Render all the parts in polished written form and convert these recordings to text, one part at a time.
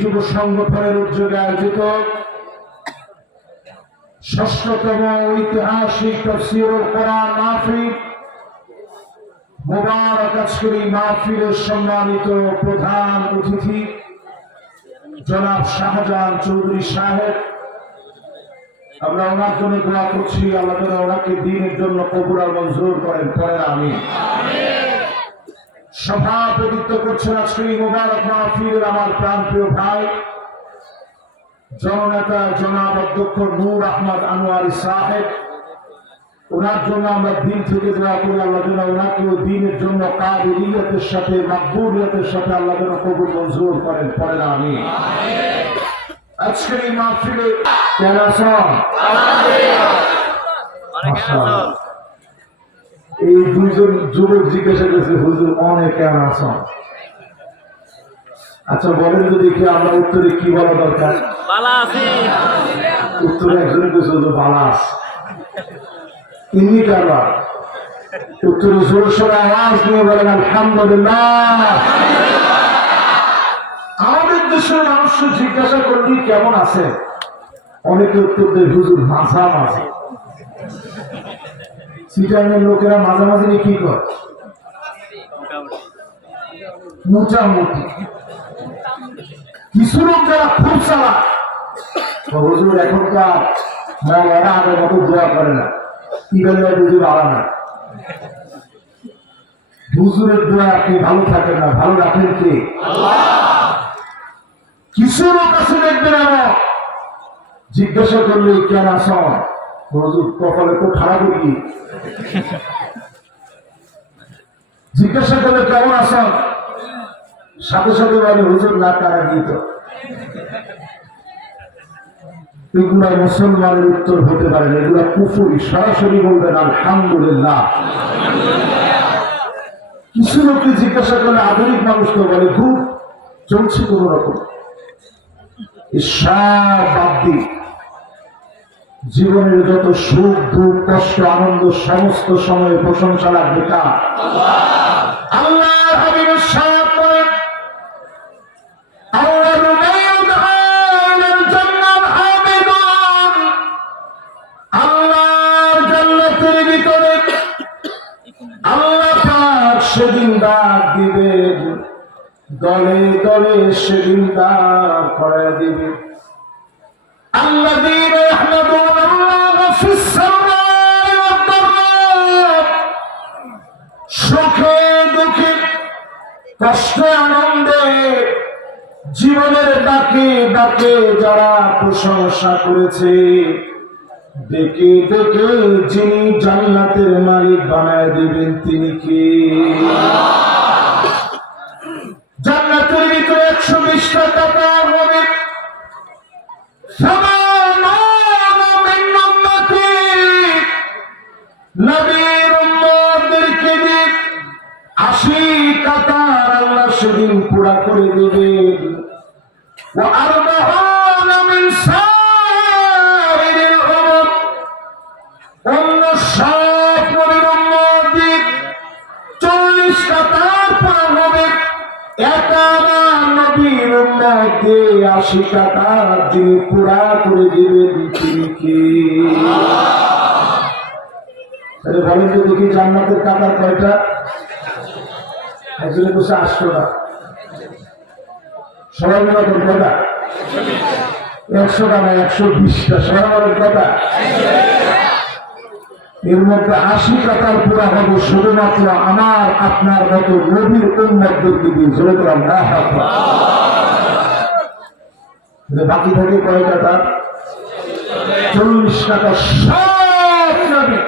যুব সংগঠনের উদ্যোগে আয়োজিত ষষ্ঠতম ঐতিহাসিক তাফসীরুল কোরআন মাহফিল মুবারক আজকের এই মাহফিলের সম্মানিত প্রধান অতিথি জনাব শাহজাহান চৌধুরী সাহেব, আমরা ওনার জন্য দোয়া করছি, আল্লাহ তাআলা ওনাকে দ্বীনের জন্য কবুল আর মঞ্জুর করেন। পরে আমিন। সভাপতিত্ব করছেন আজকের এই মুবারক মাহফিলের আমার প্রাণপ্রিয় ভাই জননেতা জনাব অধ্যক্ষ নূর আহমদ আনোয়ারি সাহেব। ওনার জন্য আমরা দিন থেকে দোয়া করি, আল্লাহ যেন ওনাকে ওই দিনের জন্য কাবিলিয়তের সাথে মাকবুলিয়তের সাথে আল্লাহ যেন কবুল মঞ্জুর করেন। পরে আমিন। আজকের এই মাহফিলে কেন আছেন? এই দুইজন যুবক জিজ্ঞাসা করেছে, হুজুর অনেক কেন আছেন? আচ্ছা বলেন তো দেখি, আমরা উত্তরে কি বলা দরকার? উত্তরে একজন বলছে বালা আছে, ইনি কারবার। উত্তরে জোর সোরে আওয়াজ নিয়ে বলেন আলহামদুলিল্লাহ। আমাদের দেশের মানুষ জিজ্ঞাসা করলি কেমন আছে, অনেকে উত্তর দেয় হুজুর মাঝামাঝি। সিটাঙ্গের লোকেরা মাঝামাঝি নিয়ে কি করে? মোটামুটি। কিছু লোক যারা খুব চালা, হুজুর এখনকার এরা আগের মতো দোয়া করে না, কি বললে হুজুর আলা না। হুজুরের দোয়া আপনি ভালো থাকেন না, ভালো রাখেন কে? কিছু লোক আছে দেখবেন আমার জিজ্ঞাসা করলে কেন আস, হুজুর কপালে তো খারাপ কি? জিজ্ঞাসা করলে কেমন আস, সাথে সাথে বলে হুজুর না কারান্বিত। এগুলা মুসলমানের উত্তর হতে পারে না, এগুলা কুফরি। সরাসরি বলবেন আলহামদুলিল্লাহ। কিছু লোককে জিজ্ঞাসা করলে আধুনিক মানুষ তো বলে খুব চলছে কোন রকম। সব বাদ দিয়ে জীবনের যত সুখ দুঃখ কষ্ট আনন্দ সমস্ত সময়ে প্রশংসা লাগবে কার? আল্লাহ। হাবিবের সাথ করেন সেদিন ডাক দিবেন, দলে দলে সেদিন ডাক করে দিবেন। الذين يحمدون الله في السماء والضراء, সুখে দুঃখে কষ্টে আনন্দে জীবনের ডাকে ডাকে যারা প্রশংসা করেছে, ডেকে ডেকে যিনি জান্নাতের মালিক বানায় দিবেন তিনি কে? জান্নাতের ভিতরে 120টা কাতার হবে। নবীর উম্মতদেরকে দিয়ে 80 কাতার আল্লাহ সেদিন পুরা করে দিবেন। অন্য সব নবীর উম্মতদের 40 কাতার পুরা হবে। একাবার নবীর উম্মতদের 80 কাতার যিনি পুরা করে দিবেন তিনি কে? বলেন তো দেখি, জান্নাতের কাতার কয়টা? একজনে বসে 8টা। সবাই মিলে কয়টা? 100টা না 120টা। সবাই বলেন কয়টা? এর মধ্যে 80 কাতার পুরা হবে শুধুমাত্র আমার আপনার মতো নবীর উম্মতদেরকে দিয়ে। জোরে করলাম না হাত। বাকি থাকে কয় কাতার? 40 কাতার। সব নবী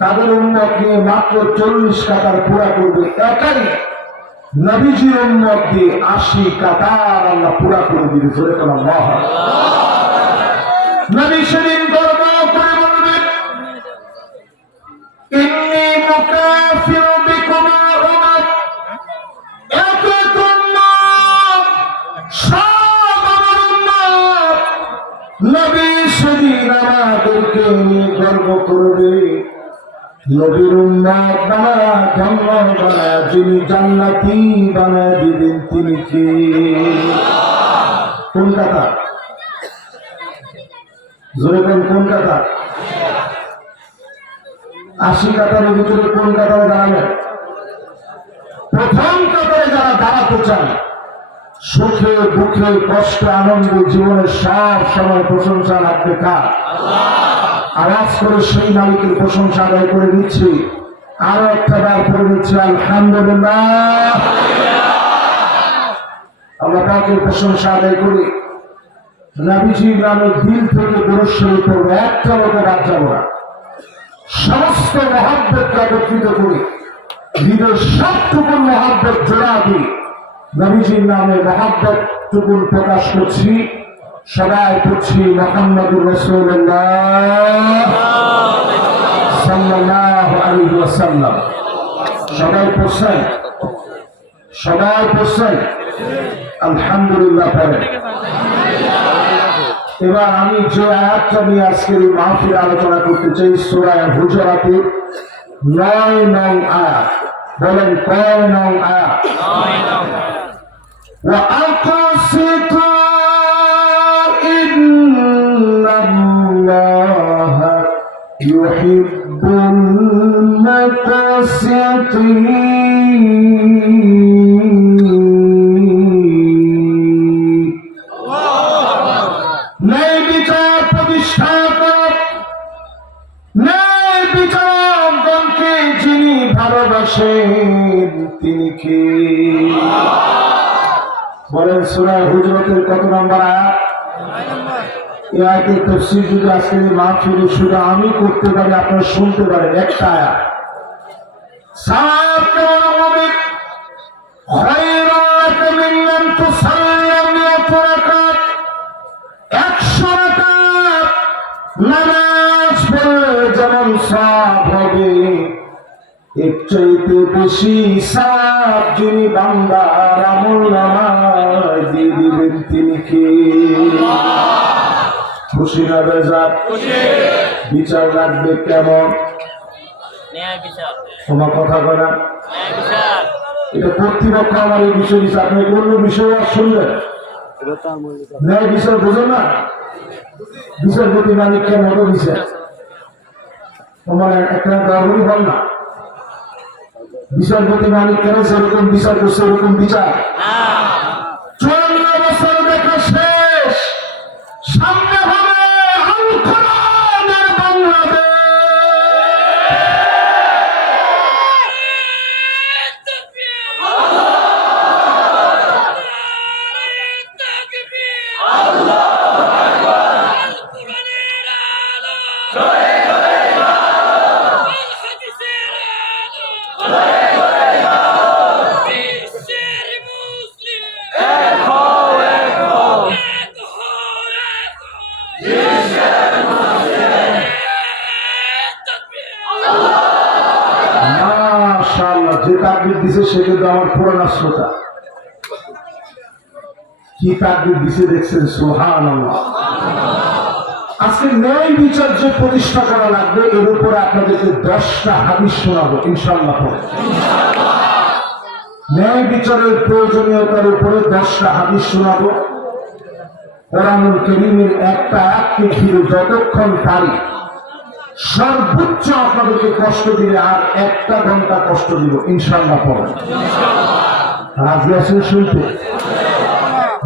তাদের উম্মত নিয়ে মাত্র 40 কাতার পুরা করবে। একাই নবীজির উম্মত দিয়ে 80 কাতার আল্লাহ পুরা করে দিবে। জোরে করলাম না হাত। নবী সেদিন গর্ব করে বলবেন, ইন্নী মুকাফিরু বিকুম উম্মাত, এত উম্মত সব আমার উম্মত। নবী সেদিন আমাদেরকে নিয়ে গর্ব করবে। নবীর উম্মত বানায়া ধন্য বানায়া যিনি জান্নাতি বানায়া দিবেন তিনি কে? কোন কাতার? জোরে কোন কোন কাতার? 80 কাতারের ভিতরে কোন কাতারে দাঁড়াবেন? প্রথম কাতারে যারা দাঁড়াতে চান, সুখে দুঃখে কষ্টে আনন্দে জীবনের সব সময় প্রশংসা রাখবে কার? আওয়াজ করে সেই মালিকের প্রশংসা আদায় করে দিচ্ছি। আরো একটা বার করে দিচ্ছি আলহামদুলিল্লাহ। আল্লাহ পাকের প্রশংসা আদায় করি। নবীজির নামে দিল থেকে দরুদ করবো, একটা লোকে বাদ যাবো না। সমস্ত মহব্বতকে একত্রিত করি, হৃদয়ের সবটুকুন মহব্বত জোড়া দিই, নবীজির নামে মহব্বত টুকুন প্রকাশ করছি। সবাই করছি মুহাম্মদুর রাসূলুল্লাহ সাল্লাল্লাহু আলাইহি ওয়াসাল্লাম। সবাই পড়ছেন? সবাই পড়ছেন? আলহামদুলিল্লাহ পড়েন। এবার আমি যে আয়াতটা নিয়ে আজকের এই মাহফিলে আলোচনা করতে চাই, সূরা হুজুরাতের 9 নং আয়াত। বলেন কয় নং আয়াত? 9 নং। ওয়াআকাসিতু ইন্নাল্লাহা ইউহিব্বুল মুকসিতিন। তিনি কে? বলেন সূরা হুজুরাতের কত নম্বর আয়াত? 9 নম্বর। এই আয়াতের তাফসীর যদি আজকে মাহফিলে শুধু আমি করতে পারি, আপনারা শুনতে পারেন, একটা আয়াত। সাত হবে খায়রাত মিন আন তুসাল্লিয়া মিয়াত রাকাত। 100 রাকাত নামাজ পড়লে যেমন সওয়াব হবে, এর চাইতে বেশি সওয়াব যিনি বান্দার আমলনামায় দিয়ে দিবেন তিনি কে? খুশি না বেজার? বিচার লাগবে কেমন? ন্যায় বিচার। তোমার কথা বলে না? ন্যায় বিচার। এটা কর্তৃপক্ষ আমার এই বিষয় দিচ্ছে, আপনি অন্য বিষয় আর শুনলেন? ন্যায় বিচার বোঝেন না? বিচারপতি মালিক কেন হলো বিচার? তোমার একটা গর্বই হল না? বিচারপতি মালিক কেন সেরকম বিচার করছে, এরকম বিচার 54 বছর দেখা শেষ, সামনে হবে আল কোরআনের বাংলাদেশ। যে তাকবীর দিছে সে কিন্তু আমার পুরানা শ্রোতা। কি তাকবীর দিছে দেখছেন? সুবহানাল্লাহ। আজকে ন্যায় বিচার যে প্রতিষ্ঠা করা লাগবে, এর উপরে আপনাদেরকে 10টা হাদিস শোনাবো ইনশাআল্লাহ। ন্যায় বিচারের প্রয়োজনীয়তার উপরে 10টা হাদিস শোনাবো। কোরআনুল কারীমের একটা আয়াতকে ঘিরে যতক্ষণ পারি সর্বোচ্চ আপনাদেরকে কষ্ট দিলে আর 1 ঘন্টা কষ্ট দিব ইনশাআল্লাহ। পড়েন, রাজি আছেন শুনতে?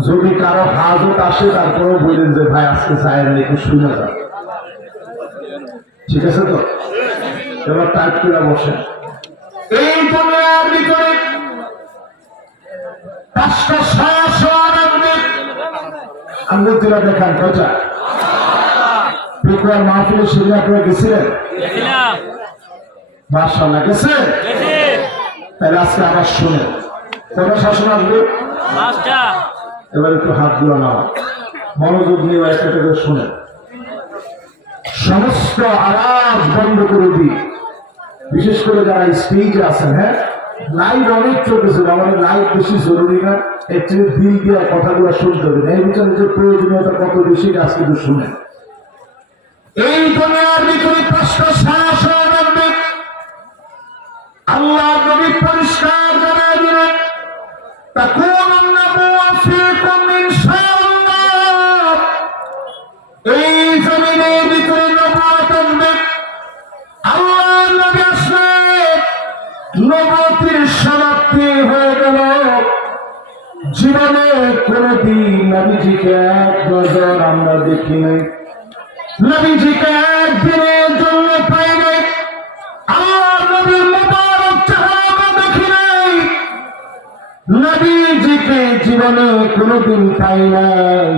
যদি কারো হাজত আসে তারপরে বললেন যে ভাই আজকে চাই না, একটু শুনে যান, ঠিক আছে তো? এবার টাইপ করে বসেন। এই দুনিয়ার ভিতরে 5টা আঙ্গুলটিরা দেখান কয়টা? পেকুয়ার মাহফিলে সেদিন আপনারা গেছিলেন? মাশাআল্লাহ গেছেন? তাহলে আজকে আবার শুনেন। কয়টা শাসন আসবে? 5টা। এবার একটু হাত গুলো নাও, মনোযোগ নিয়ে একটা করে শুনেন। সমস্ত আওয়াজ বন্ধ করে দিই, বিশেষ করে যারা স্টেজে আছেন। হ্যাঁ, লাইভ অনেক চলতেছে, আমাদের লাইভ বেশি জরুরি না, একটু দিল দিয়ে কথাগুলো শুনতে হবে। এই বিচারে যে প্রয়োজনীয়তা কত বেশি কাজ কিন্তু শুনেন। এই দুনিয়ার ভিতরে 5টা শাসন আসবে, আল্লাহ নবী পরিষ্কার জানায় দিলেন, তাকুনুন নাবুওয়া ফীকুম ইনশাআল্লাহ এই জমিনের ভিতরে নবুয়ত আসবে। আল্লাহ নবী আসলে নবুয়তের সমাপ্তি হয়ে গেল। জীবনে কোনদিন নবীজিকে এক নজর আমরা দেখি নাই, নবীজিকে একদিনের জন্য পাই নাই, আল্লাহ নবীর মুবারক চেহারা দেখি নাই, নবীজিকে জীবনে কোনদিন পাই নাই।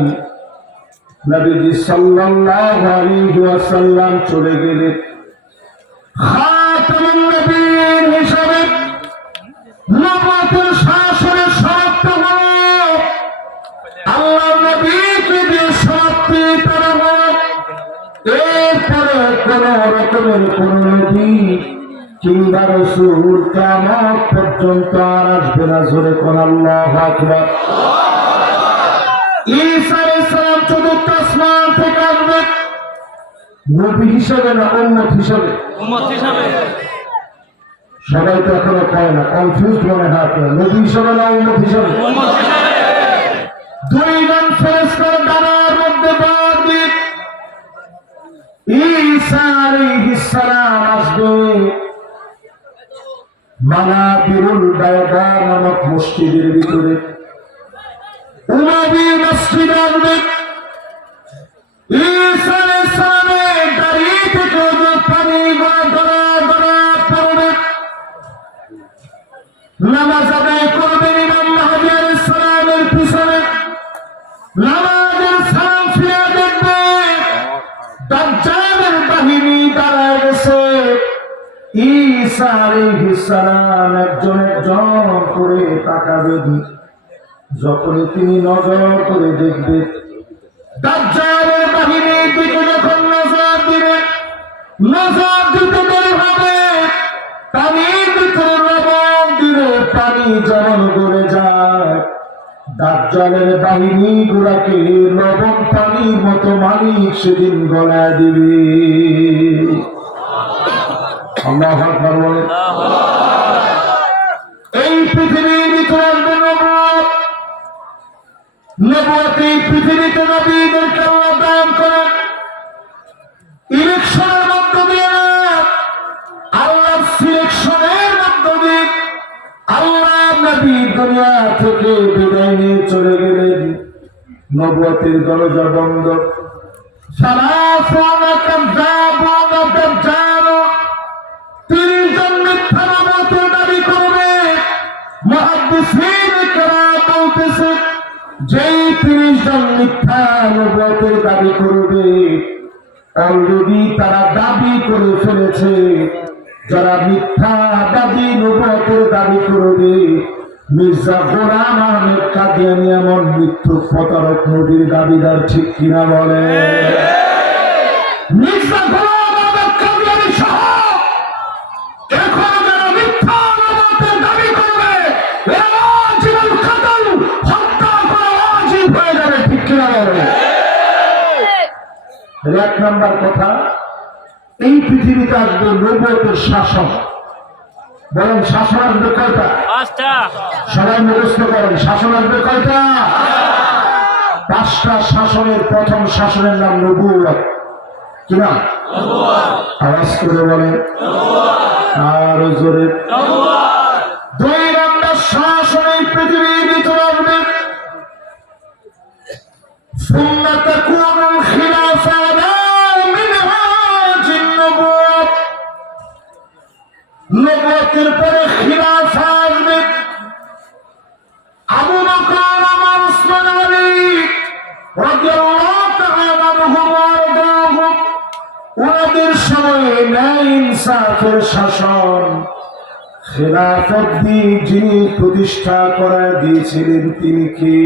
নবীজি সাল্লাল্লাহু আলাইহি ওয়াসাল্লাম চলে গেলেন খাতামুন নবীর হিসাবে, নবুয়তের শাসনের সমাপ্ত হল। আল্লাহ নবীকে দিয়ে সমাপ্তি করা হল। এরপরে কোন রকমের কোন নবী কিংবা রাসূল কিয়ামত পর্যন্ত আর আসবে না। জোরে কোন আল্লাহু আকবার। ঈসা আলাইহিস সালাম চতুর্থ আসমান থেকে আসবে, নবী হিসেবে না উম্মত হিসেবে? উম্মত হিসাবে। সবাই তো এখনো কয় না, কনফিউজ মনে হয় আপনার, নবী হিসেবে না উম্মত হিসেবে? উম্মত হিসাবে। দুইজন ফেরেশতার ডানার মধ্যে ভর দিয়ে ঈসা আলাইহিস সালাম আসবে। মানাবিরুল বায়দা নামক মসজিদের ভিতরে উমাবি মসজিদ আসবে। ঈসা আলাইহিস সালামের দাড়ি থেকে যে পানি গড়া পড়বে, নামাজ আদায় করবেন ইমাম মাহদী আলাইহিস সালামের পিছনে, নামাজের সালাম ফিরে দেখবে দাজ্জালের বাহিনী দাঁড়ায় গেছে। ঈসা আলাইহিস সালাম একজন একজন করে তাকাবেন। যখনই তিনি নজর করে দেখবে, দাজ্জালের বাহিনীর দিকে যখন নজর দিবে, নজর দিতে দেরি হবে, পানির ভিতরে লবণ দিলে পানি যেমন গড়ে যায়, দাজ্জালের বাহিনী গুলাকে লবণ পানির মতো মালিক সেদিন গলায় দিবে। আল্লাহু আকবার বলেন। এই পৃথিবীর ভিতরে আসবে নবুয়ত। নবুয়ত এই পৃথিবীতে নবীদেরকে আল্লাহ দান করেন ইলেকশনের মধ্য দিয়ে না, আল্লাহর সিলেকশনের মধ্য দিয়ে। আল্লাহ নবী দুনিয়া থেকে বিদায় নিয়ে চলে গেলেন, নবুয়তের দরজা বন্ধ। সালাসানা কাযযাবুন দাজ্জালুন, ৩০ জন মিথ্যা নবুয়তের দাবি করবে। মুহাদ্দিসিন কেরাম বলতেছে, যেই ৩০ জন মিথ্যা নবুয়তের দাবি করবে, অলরেডি তারা দাবি করে ফেলেছে। যারা মিথ্যা দাবি নবুয়তের দাবি করবে, মির্জা গোলাম আহমেদ কাদিয়ানী এমন মৃত্যু প্রতারক নবীর দাবিদার, ঠিক কিনা বলে? মির্জা গোলাম আহমেদ কাদিয়ানী সহ এখন যারা মিথ্যা নবুয়তের দাবি করবে, এরা জীবন কাতল হত্যা করা ওয়াজিব হয়ে যাবে, ঠিক কিনা বলে? এক নম্বর কথা, এই পৃথিবীতে আসবে নবুয়তের শাসন। বলেন শাসন আসবে কয়টা? ৫টা। সবাই মুখস্থ করেন, শাসন আসবে কয়টা? ৫টা শাসনের প্রথম শাসনের নাম নবুয়ত। কি নাম? আওয়াজ করে বলেন, আর জোরে। ২ নম্বর শাসন এই পৃথিবীর ভিতরে আসবে, সুম্মা তাকুনুল খিলাফা মিনহাজিন নবুয়ত। নবুয়তের পরে খিলাফা আসবে। আবু বকর, ওমর, ওসমান, আলী রাদিয়াল্লাহু তাআলা আনহুম ওয়া আরদাহুম, ওনাদের সময়ে ন্যায় ইনসাফের শাসন, খেলাফত দিয়ে যিনি প্রতিষ্ঠা করে দিয়েছিলেন তিনি কে?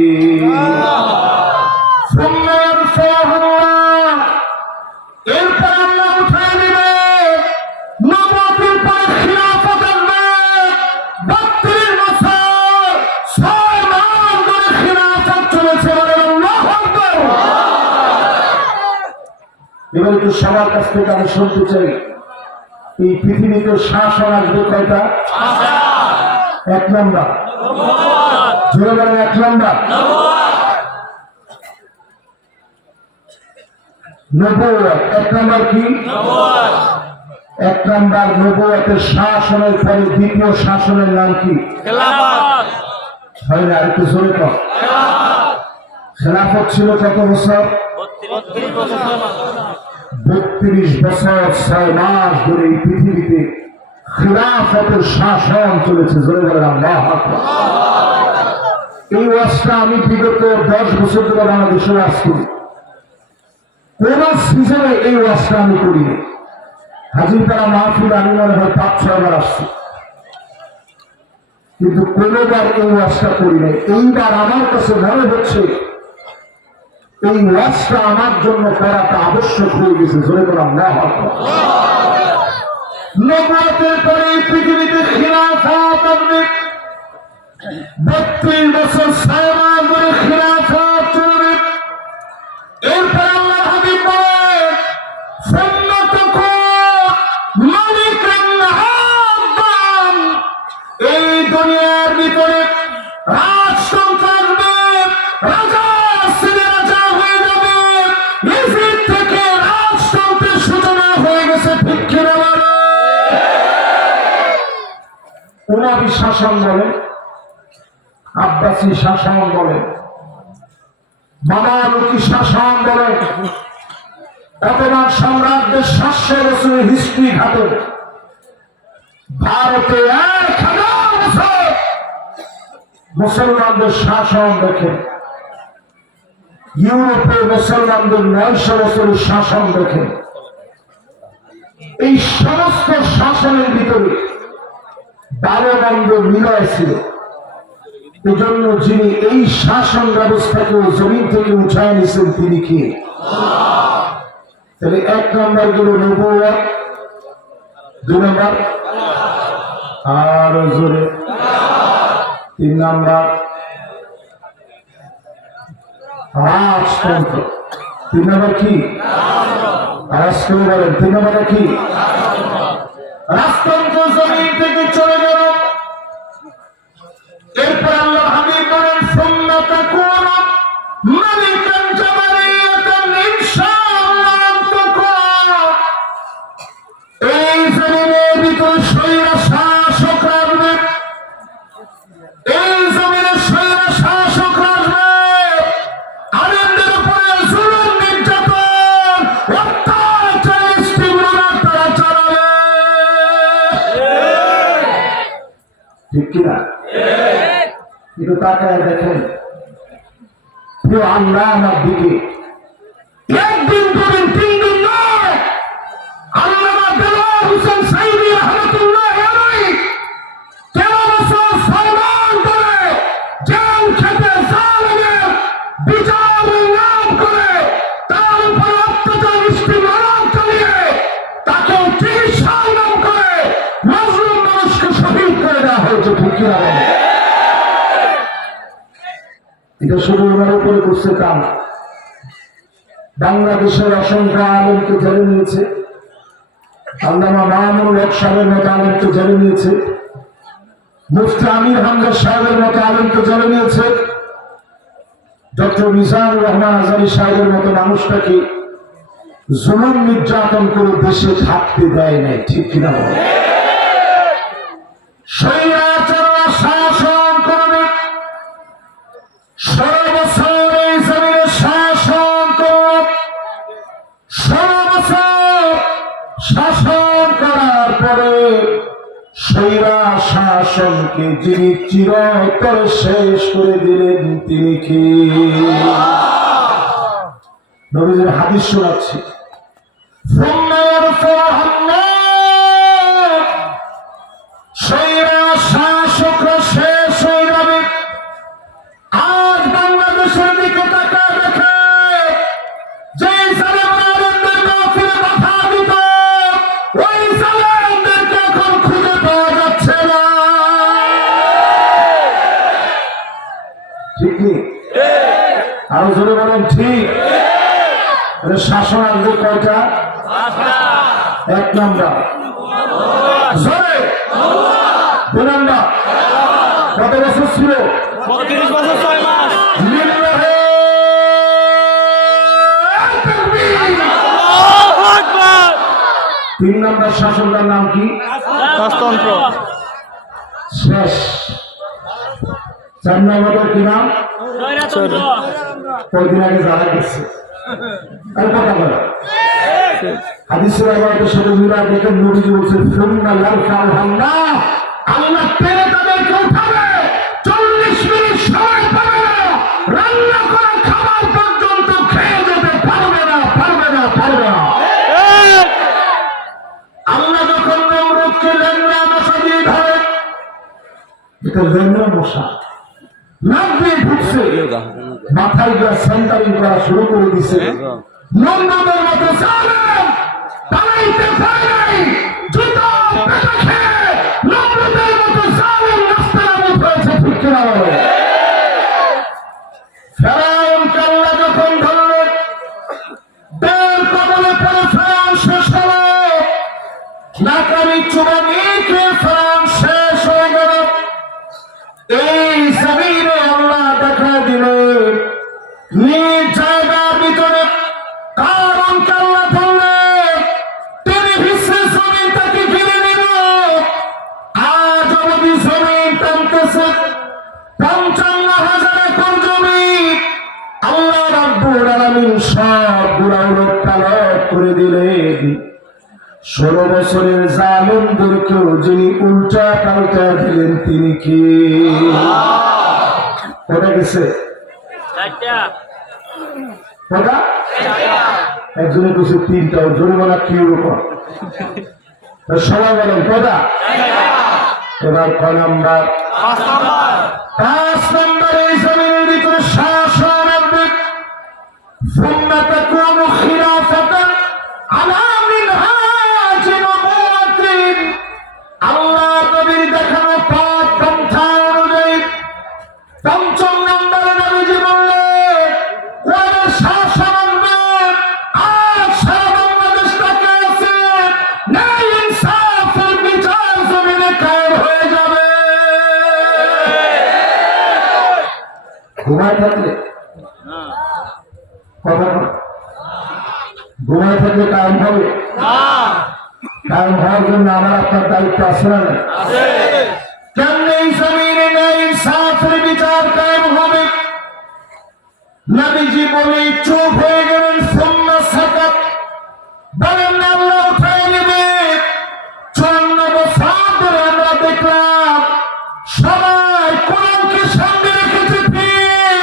এরপর আল্লাহ উঠায় দিবে। নবুয়তের পরে খিলাফত আসবে। ৩২ বছর ৬ মাস ধরে খিলাফত চলেছে। আল্লাহু আকবার। এবার একটু সবার কাছ থেকে আমি শুনতে চাই, এই পৃথিবীতে শাসন আসবে কয়টা? ১ নম্বর, জোরে বলেন ১ নম্বর। নবুয়ত। এক নাম্বার কি? এক নাম্বার নবুয়তের শাসনের পরে দ্বিতীয় শাসনের নাম কি? খেলাফত। হয় না? আরেকটু জোরে কর। খেলাফত ছিল কত বছর? 32 বছর। 32 বছর 6 মাস ধরে এই পৃথিবীতে খেলাফতের শাসন চলেছে। জোরে বলেন আল্লাহু আকবার। এই ওয়াজটা আমি বিগত 10 বছর ধরে বাংলাদেশে ওয়াজ করি। কোন সিজনে এই ওয়াজটা আমি করিনি। হাজিরপাড়া মাহফিল আমি মনে হয় 5-6 বার আসছি, কিন্তু কোনোবার এই ওয়াজটা করি নাই। এইবার আমার কাছে মনে হচ্ছে এই ওয়াজটা আমার জন্য করাটা আবশ্যক হয়ে গেছে। জোরে বললাম আল্লাহু আকবার। নবুয়তের পরে পৃথিবীতে খিলাফত আসবে। 32 বছর 6 মাস ধরে খিলাফত চলবে। এরপর আল্লাহ হাবিব বলেন, এই দুনিয়ার ভিতরে রাজতন্ত্র আসবে, রাজা ছেলে রাজা হয়ে যাবে। ইজিপ্ট থেকে রাজতন্ত্রের সূচনা হয়ে গেছে। ঠিক কিনা বলে? উমাবি শাসন বলে, আব্বাসী শাসন বলে, মামালুকি শাসন বলে, অটোমান সাম্রাজ্যের 700 বছরের হিস্ট্রি ঘাটে ভারতে 1000 বছর মুসলমানদের শাসন দেখে, ইউরোপে মুসলমানদের 900 বছরের শাসন দেখে। এই সমস্ত শাসনের ভিতরে ভালো মন্দ মিলয় ছিল। এজন্য যিনি এই শাসন ব্যবস্থাকে জমিন থেকে উঠায় নিয়েছেন তিনি কি? তাহলে 1 নম্বর গেল নবুয়ত, 2 নম্বর আর জোরে 3 নম্বর রাজতন্ত্র। 3 নম্বর কি? রাষ্ট্র বলেন। 3 নম্বর কি? রাজতন্ত্র জমিন থেকে চলে গেল। এরপর আল্লাহ হাবিব বলেন, সুম্মা তাকুনু মালিকান জাবারিয়াতান ইনশাআল্লাহ তাকুন। এই জমিনের ভিতরে স্বৈরা শাসক আসবে। এই জমিনে স্বৈরা শাসক আসবে। আলেমদের উপরে জুলুম নির্যাতন অত্যাচার স্টিমুলার তারা চালাবে। ঠিক কিনা? একটু তাকায় দেখেন, প্রিয় আল্লাহ আমার দিকে। একদিন করেন, 3 দিন নয়। আল্লামা দেলোয়ার হোসেন সাইদি রহমাতুল্লাহ আলাইহি 13 বছর ফরমান করে জেল খেটে জালেমের বিচার নাম করে তার উপর অত্যাচার স্টিমুলার চালিয়ে তাকে চিকিৎসার নাম করে মজলুম মানুষকে শহীদ করে দেওয়া হয়েছে। ঠিক কিনা? এটা শুধু ওনার উপরে করছে কাম। বাংলাদেশের অসংখ্য আলেমকে জেলে নিয়েছে। আল্লামা মামুনুল হক সাহেবের মতো আলেমকে জেলে নিয়েছে। মুফতি আমির হামজা সাহেবের মতো আলেমকে জেলে নিয়েছে। ডক্টর মিজানুর রহমান আজারি সাহেবের মতো মানুষটাকে জুলুম নির্যাতন করে দেশে থাকতে দেয় নাই। ঠিক কিনা বলে? স্বৈরাচাররা শাসন করবে। 16 বছর এই জমিনে শাসন করব। 16 বছর শাসন করার পরে স্বৈরা শাসনকে যিনি চিরতরে শেষ করে দিলেন তিনি কি? নবীজির হাদিস শোনাচ্ছি। স্বৈরা শাসকরা শেষ হয়ে যাবে। আজ বাংলাদেশের দিকে তাকা দেখে যে জালেমদের মাহফিলে কথা দিত, ওই জালেমদেরকে এখন খুঁজে পাওয়া যাচ্ছে না। ঠিক কি? আরো জোরে বলেন ঠিক। শাসন আসবে কয়টা? 1 নম্বর জোরে, 2 নম্বর কত বছর ছিল? 32 বছর 6 মাস। লিল্লাহে তাকবীর। 3 নম্বর শাসনটার নাম কি? রাজতন্ত্র। শেষ। 4 নম্বরের কি নাম? কয়েকদিন আগে জানা গেছে। আর কথা বলো হাদিসের আয়াতের সাথে মিলা দেখে নবীজি বলছেন সুন্নাহ ইয়ারফাউল্লাহ, আল্লাহ টেনে তাদেরকে উঠাবে, 40 মিনিট সময় পাবে না, রান্না করা খাবার পর্যন্ত খেয়ে যেতে পারবে না। আল্লাহ যখন নমরুদকে লেঙ্গা মশা দিয়ে ধরে, এটা লেঙ্গা মশা নাক দিয়ে ঢুকছে, মাথায় গিয়ে সেন্টারিং করা শুরু করে দিছে। নমরুদের মতো জালেম পালাইতে পারে নাই, জুতো পেটা খেয়ে নমরুদের মতো জালেম নাস্তানাবুদ হয়েছে। ঠিক কিনা বলো? ফেরাউনকে আল্লাহ যখন ধরলেন, বের কবলে পড়ে ফেরাউন শেষ হলো, নাকামি চুবানি খেয়ে ফেরাউন শেষ হয়ে গেল। এই জমিনে আল্লাহ দেখা দিলেন নিজ জায়গার ভিতরে কারণকে আল্লাহ ধরলেন, তিনি হিসে জমিন তাকে ঘিরে নিল। আজ অবধি জমিন টানতেছে 55,000 একর জমি। আল্লাহ রাব্বুল আলামিন সব গুণাগুলো তালাক করে দিলেন। 16 বছরের জালেমদেরকেও যিনি উল্টা পাল্টা দিলেন তিনি কি? কোথা গেছে? কোথা? একজনে কিছু 3টা, জরিমানা কি রকম? সবাই বলেন কোথা? এবার কয় নাম্বার? 5 নম্বর। এই জমিনের ভিতরে শাসন আসবে। সুম্মা তাকুনু খিলাফাতান আলা মিনহাজি নবুওয়াতিন। আল্লাহ নবীর দেখানো পথ পন্থা অনুযায়ী 5ম নম্বরে নবীজি বললেন, কোরআনের শাসন আনবে। আজ সারা বাংলাদেশ তাকে আছে, ন্যায় ইনসাফের বিচার জমিনে কায়েম হয়ে যাবে। ঘুমায় থাকলে কথা বল, ঘুমায় থাকলে কায়েম হবে? কায়েম হওয়ার জন্য আমার আপনার দায়িত্ব আছে না? কেন এই জমিনে ন্যায় ইনসাফের বিচার কায়েম হবে? নবীজি বলে চুপ হয়ে গেলেন। সুন্নাহ সাকাত বলেন আল্লাহ উঠায় নেবে। 54 বছর ধরে আমরা দেখলাম সবাই কোরআনকে সামনে রেখেছে, ঠিক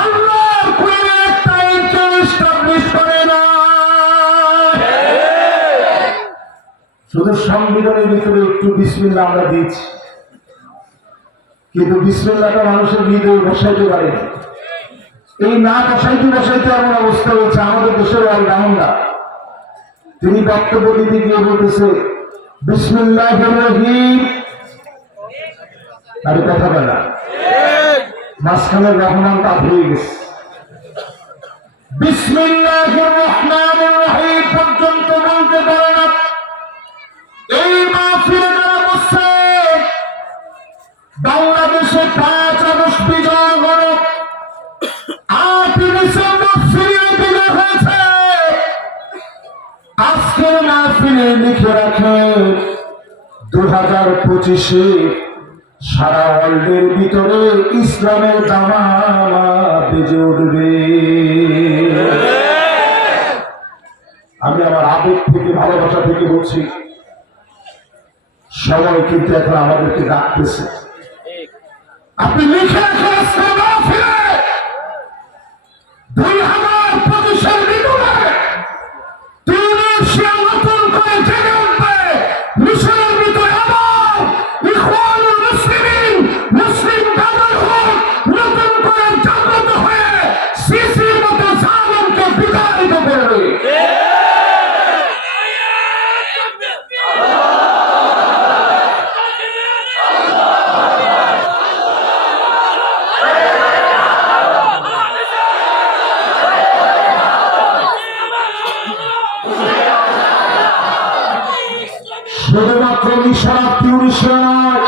আল্লাহর কোরআনের একটা আইনকে এস্টাবলিশ করে না। শুধু সংবিধানের ভিতরে একটু বিসমিল্লাহ আমরা দিয়েছি, কিন্তু বিসমিল্লাহটা মানুষের হৃদয়ে বসাইতে পারে না। এই না বসাইতে এমন অবস্থা হয়েছে। আমাদের দেশের অলরাউন্ডার তিনি বক্তব্য দিতে গিয়ে বলতেছে বিসমিল্লাহির রহিম, আর কথা বলা মাঝখানে রহমানটা হয়ে গেছে। বিসমিল্লাহির রহমানির রহিম পর্যন্ত বলতে পারে না। এই মাহফিলে যারা বসছে, বাংলাদেশে 5 আগস্ট বিজয় হল, 8 ডিসেম্বর সিরিয়াল বিজয় হয়েছে। আজকের মাহফিলে লিখে রাখেন 2025-এ সারা ওয়ার্ল্ডের ভিতরে ইসলামের দামামা বেজে উঠবে। আমি আমার আবেগ থেকে, ভালোবাসা থেকে বলছি, সবাই কিন্তু এখন আমাদেরকে ডাকতেছে। আপনি লিখে রাখেন 2025-এর ভিতরে তিউনিসিয়া নতুন করে জেগে উঠবে। মিশরের ভিতরে আবার ইখওয়ানুল মুসলিমিন, মুসলিম ব্রাদারহুড নতুন করে জাগ্রত হয়ে সিসির মতো জালেমকে বিতাড়িত করবে। শুধুমাত্র মিশর, তিউনিসিয়া নয়,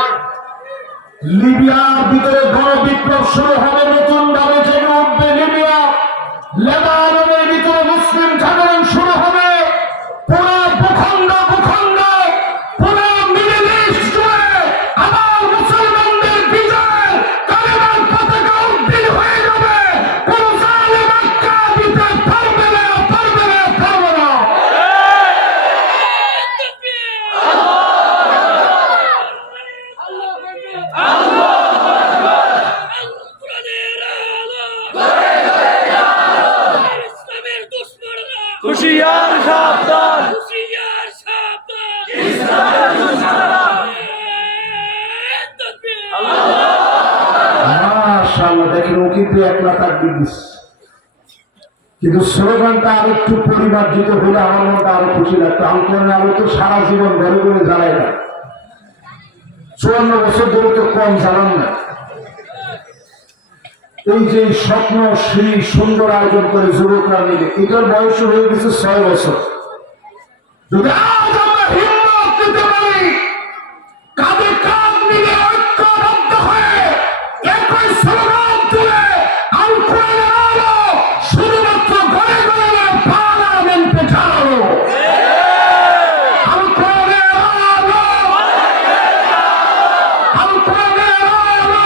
লিবিয়ার ভিতরে গণবিপ্লব শুরু হবে, নতুন ভাবে জেগে উঠবে লিবিয়া। লেবাননের ভিতরে মুসলিম জাগরণ শুরু হবে। পুরো ভূখণ্ড হুঁশিয়ার সাবধান মাশাআল্লাহ, দেখেন ও কিন্তু একলা তাকবীর দিচ্ছে, কিন্তু স্লোগানটা আর একটু পরিমার্জিত হলে আমার মনটা আরো খুশি লাগতো। আলকোরআনের আলো তো সারা জীবন ঘরে ঘরে জ্বালায় না, 54 বছর ধরে তো কম জ্বালান না। এই যে স্বপ্ন শ্রী সুন্দর আয়োজন করে যুবকরা মিলে, এটার বয়স হয়ে গেছে 6 বছর। যদি আজ আমরা হিম্মত দিতে পারি, কাঁধে কাঁধ মিলে ঐক্যবদ্ধ হয়ে একই স্লোগান তুলে আলকোরআনের আলো শুধুমাত্র ঘরে ঘরে নয়, পার্লামেন্টে জ্বালানো। আলকোরআনের আলো, আলকোরআনের আলো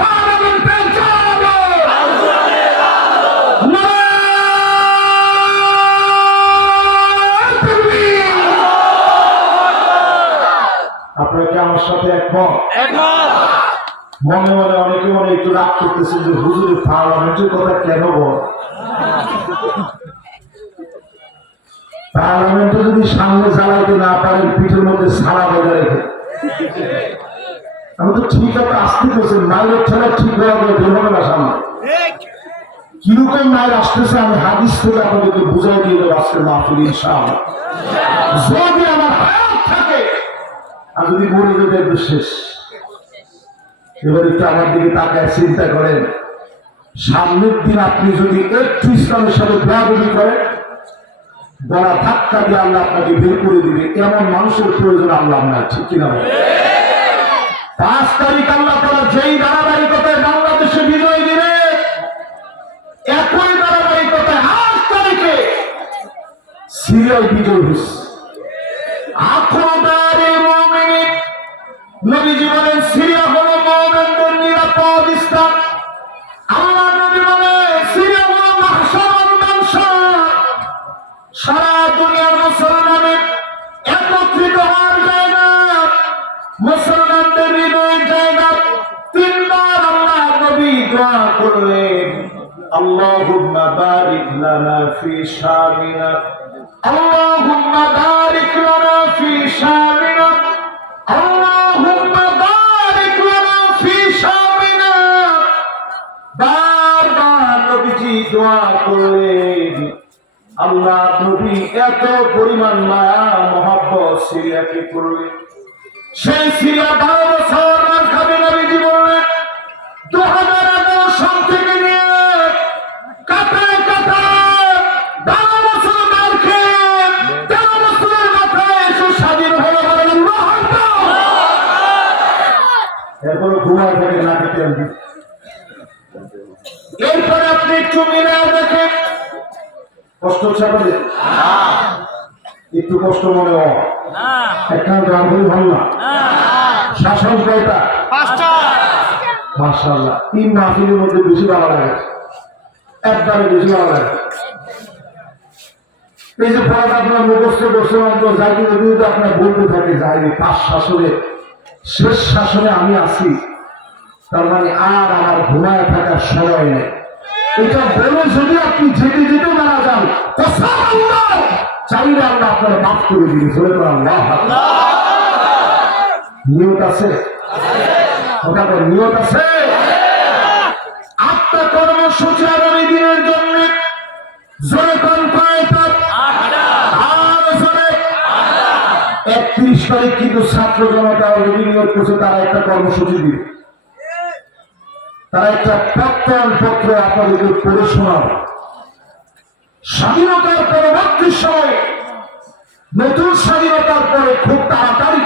পার্লামেন্টে জ্বালানো। আপনারা কি আমার সাথে একমত? মনে মনে অনেকে মনে একটু রাগ করতেছেন যে হুজুরের পার্লামেন্টের কথা কেন বল? পার্লামেন্টে যদি সামনে জ্বালাইতে না পারেন, পিঠের মধ্যে সারা বেঁধে রেখে। আমি তো ঠিক আছে আসতে করছেন, মাইলের ঠেলা ঠিক হয়ে গেলে বের হবে না সামনে। কিরকম মায়ের আসতেছে আমি হাদিস থেকে আপনাদেরকে বুঝাই দিয়ে দেবো আজকের মাহফিল ইনশাআল্লাহ। যদি আমার হায়াত থাকে আর যদি মরে যেতে একটু শেষ। এবার একটু আমার দিকে তাকায় চিন্তা করেন, সামনের দিন আপনি যদি একটু ইসলামের সাথে বেয়াদবি করেন, বড় ধাক্কা দিয়ে আল্লাহ আপনাকে বের করে দিবে। এমন মানুষের প্রয়োজন আল্লাহ নাই, ঠিক কিনা? 5 তারিখ আল্লাহ তাআলা যেই ধারাবাহিকতায় বাংলাদেশে বিজয় দিবে, একই ধারাবাহিকতায় 8 তারিখে সিরিয়ায় বিজয় হচ্ছে। আখরদারে মুমিন, নবীজি বলেন সিরিয়া হলো মুমিনদের নিরাপদ স্থান। আল্লাহ নবী বলেন সিরিয়া হলো মাহশার মানশার। সারা দুনিয়ার মুসলমানের একত্রিত হওয়ার জায়গা, মুসলমানদের হৃদয়ের জায়গা। 3 বার আল্লাহ নবী দোয়া করলেন, আল্লাহুম্মা বারিক লানা ফি শামিনা, আল্লাহুম্মা বারিক লানা ফি শামিনা, আল্লাহুম্মা বারিক লানা ফি শামিনা। বারবার নবীজি দোয়া করলেন। আল্লাহ নবী এত পরিমাণ মায়া মহব্বত সিরিয়াকে করলেন, সেই সিরিয়া 12 বছর মার খাবে। নবীজি বললেন 2011 সাল থেকে নিয়ে কাতারে কাতারে 12 বছর মার খেয়ে 13 বছরের মাথায় এসে স্বাধীন হয়ে গেলেন। আল্লাহু আকবার। এরপরে ঘুমায় থাকে নাকে তেল দিয়ে। এরপরে আপনি একটু মিলে দেখেন, কষ্ট হচ্ছে আপনাদের? একটু কষ্ট মনে হয় একটা গান বলি ভালো না। শাসন কয়টা? 5টা। মাশাআল্লাহ, 3 মাহফিলের মধ্যে বেশি ভালো লাগে, একবারে বেশি ভালো লাগে। এই যে পড়াটা আপনার মুখস্থ করছেন, অন্তর যাইতে যদি আপনার বলতে থাকে যাইনি 5 শাসনে শেষ শাসনে আমি আছি, তার মানে আর আমার ঘুমায় থাকার সময় নেই। এটা বলে যদি আপনি যেতে যেতে মারা যান, কসম আল্লাহ, চাইলে আল্লাহ আপনারা মাফ করে দিবে। জোরে বলেন আল্লাহ। নিয়ত আছে? ওটা নিয়ত আছে? আপনার কর্মসূচি আগামী দিনের জন্য জোরে কোন কয়টা? 31 তারিখ কিন্তু ছাত্র জনতা অলরেডি নিয়োগ করছে, তারা একটা কর্মসূচি দিবে। তারা একটা প্রত্যয়ন পত্র আপনাদেরকে পড়ে শোনাবে। স্বাধীনতার পরবর্তী সময়ে, নতুন স্বাধীনতার পরে খুব তাড়াতাড়ি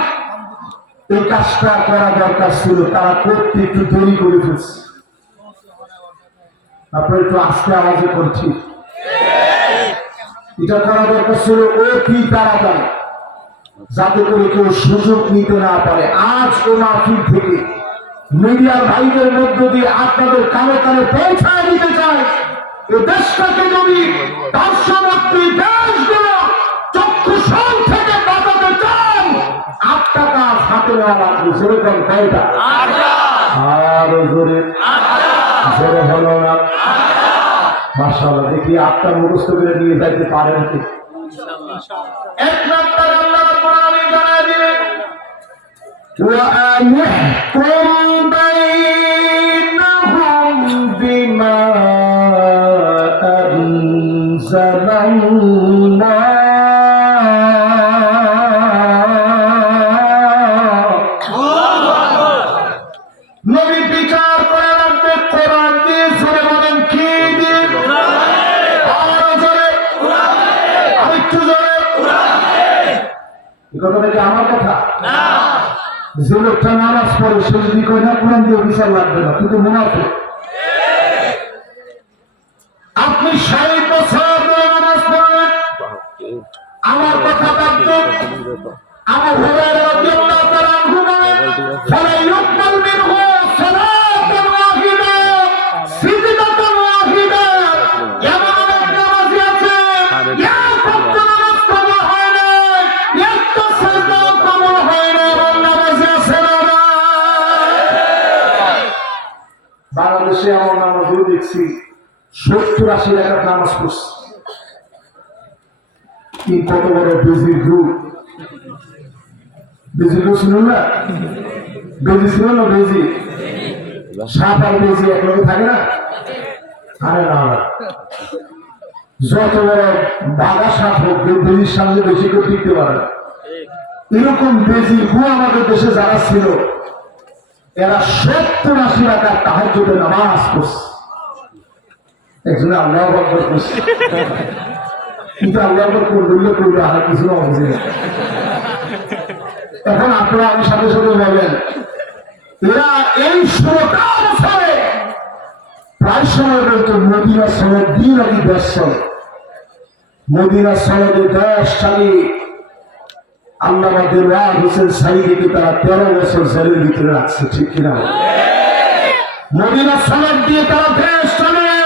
এই কাজটা করা দরকার ছিল, তারা করতে একটু দেরি করে ফেলছে। আপনারা একটু আস্তে আওয়াজে করছি, এটা করা দরকার ছিল অতি তাড়াতাড়ি, যাতে করে কেউ সুযোগ নিতে না পারে। আজ ও মাহফিল থেকে মিডিয়ার ভাইদের মধ্য দিয়ে আপনাদের কানে কানে পৌঁছায় দিতে চাই, এই দেশটাকে যদি পার্শ্ববর্তী দেশগুলো চক্ষুষণ থেকে বাঁচাতে চান, 8টা কাজ হাতে নেওয়া লাগবে। যেরকম কয়টা? আরো জোরে, জোরে হলো না। মাশাআল্লাহ, দেখি আপনার মুখস্থ করে নিয়ে যাইতে পারেন কি? এক নাম্বার আল্লাহ রাব্বুল আলামিন জানায় দিলেন, ওয়া আনহকুম বাইনাহুম বিমা আনজালাল্লাহ। নবী বিচার করে রাখতে কোরআন দিয়ে জোরে বলেন কি দিয়ে? আরো জোরে, আরেকটু জোরে। এই কথাটা কি আমার কথা না? যে লোকটা নামাজ পড়ে সে যদি কয় না কোরআন দিয়ে বিচার লাগবে না, কিন্তু মুনাফিক। আপনি ৬০ বছর ধরে নামাজ পড়েন, আমার কথা বাধ্য। আমার হুরায়রা রাদিয়াল্লাহু তাআলা আনহু বলেন, ফালা ইউকবাল মিনহু সালাতুন ওয়াহিদা সিজদাতুন ওয়াহিদা। এমন অনেক নামাজি আছে, এক ওয়াক্ত নামাজ কবুল হয় না, একটা সিজদা কবুল হয় না, এমন নামাজি আছে না? বাংলাদেশে এমন নামাজিও দেখছি ৭০-৮০ রাকাত নামাজ পড়ছে। কি কত বড় বেজির গ্রুপ! বেজি গ্রুপ ছিল না? বেজি ছিল না? বেজি সাপ আর বেজি একলগে থাকে না? আরে না, যত বড় বাঘা সাপ হোক বেজির সামনে বেশি করে টিকতে পারে না। এরকম বেজির গ্রুপ আমাদের দেশে যারা ছিল, এরা ৭০-৮০ রাকাত তাহাজ্জুদের নামাজ পড়ছে। একজনে আল্লাহু আকবার করছে, কিন্তু আল্লাহু আকবার করলে করলে আর কিছু না বুঝে না। এখন আপনারা আমার সাথে সাথে বলেন, এরা এই ১৬টা বছরে প্রায় সময় বলতো মদিনা সনদ দিন আগে দেশ চলে। মদিনা সনদে দেশ চালিয়ে আল্লামা দেওয়ার হোসেন সাইদিকে তারা ১৩ বছর জেলের ভিতরে রাখছে, ঠিক কিনা? মদিনা সনদ দিয়ে তারা দেশ চালিয়ে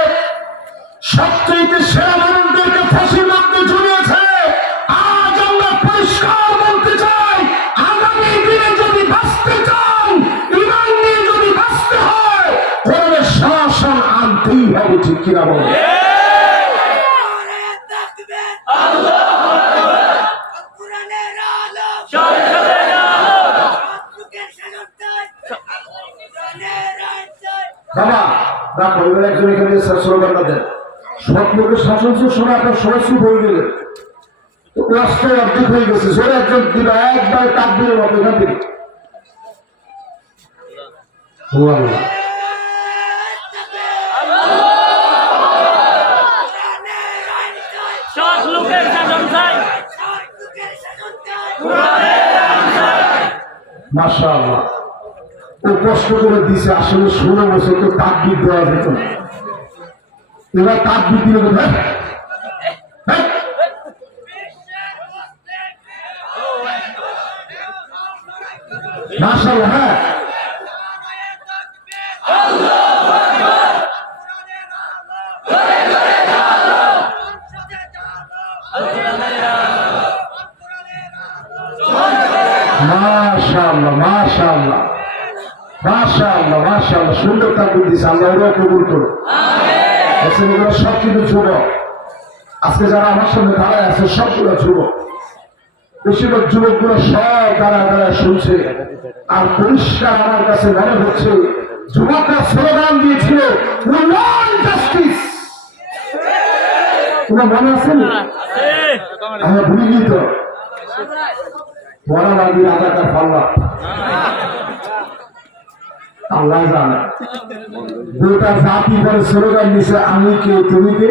সবচেয়ে সেরা মানুষদেরকে ফাঁসির মধ্যে ঝুলিয়েছে। আজ আমরা পরিষ্কার বলতে চাই, আগামী দিনে যদি বাঁচতে চান, ঈমান নিয়ে যদি বাঁচতে হয়, কোরআনের শাসন আনতেই হবে, ঠিক কিনা বলেন? বাবা রাখো, এবার একজন এখানে স্লোগানটা দেন, সব লোকের শাসন শোনা আপনার সবাই চুপ হয়ে গেলে তো রাস্তায় অর্ধেক হয়ে গেছে। সরে একজন দিবা একবার তাকবীরের মতো এখান থেকে। ও আল্লাহ, মাশাআল্লাহ, ও কষ্ট করে দিছে। আসলে ১৬ বছর তো তাকবীর দেওয়া যেত না, এবার তাকবীর দিলে বোধহয় মাশাআল্লাহ। হ্যাঁ, মাশাআল্লাহ মাশাআল্লাহ মাশাআল্লাহ মাশাআল্লাহ, সুন্দর তাকবীর দিছে। আল্লাহ ওরা কবুল করুন। এগুলো সব কিন্তু যুবক, আজকে যারা আমার সামনে দাঁড়ায় আছে সবগুলো যুবক। বেশিরভাগ যুবকগুলো সব দাঁড়ায় দাঁড়ায় শুনছে, আর পরিষ্কার আমার কাছে মনে হচ্ছে যুবকরা স্লোগান দিয়েছিল জাস্টিস। তোমার মনে আছে? আমরা ভুলিনি তো, বড় লাগি রাজাকার পাল্লা, আল্লাহ জানে। গোটা জাতি করে স্লোগান দিছে, আমি কে তুমি কে?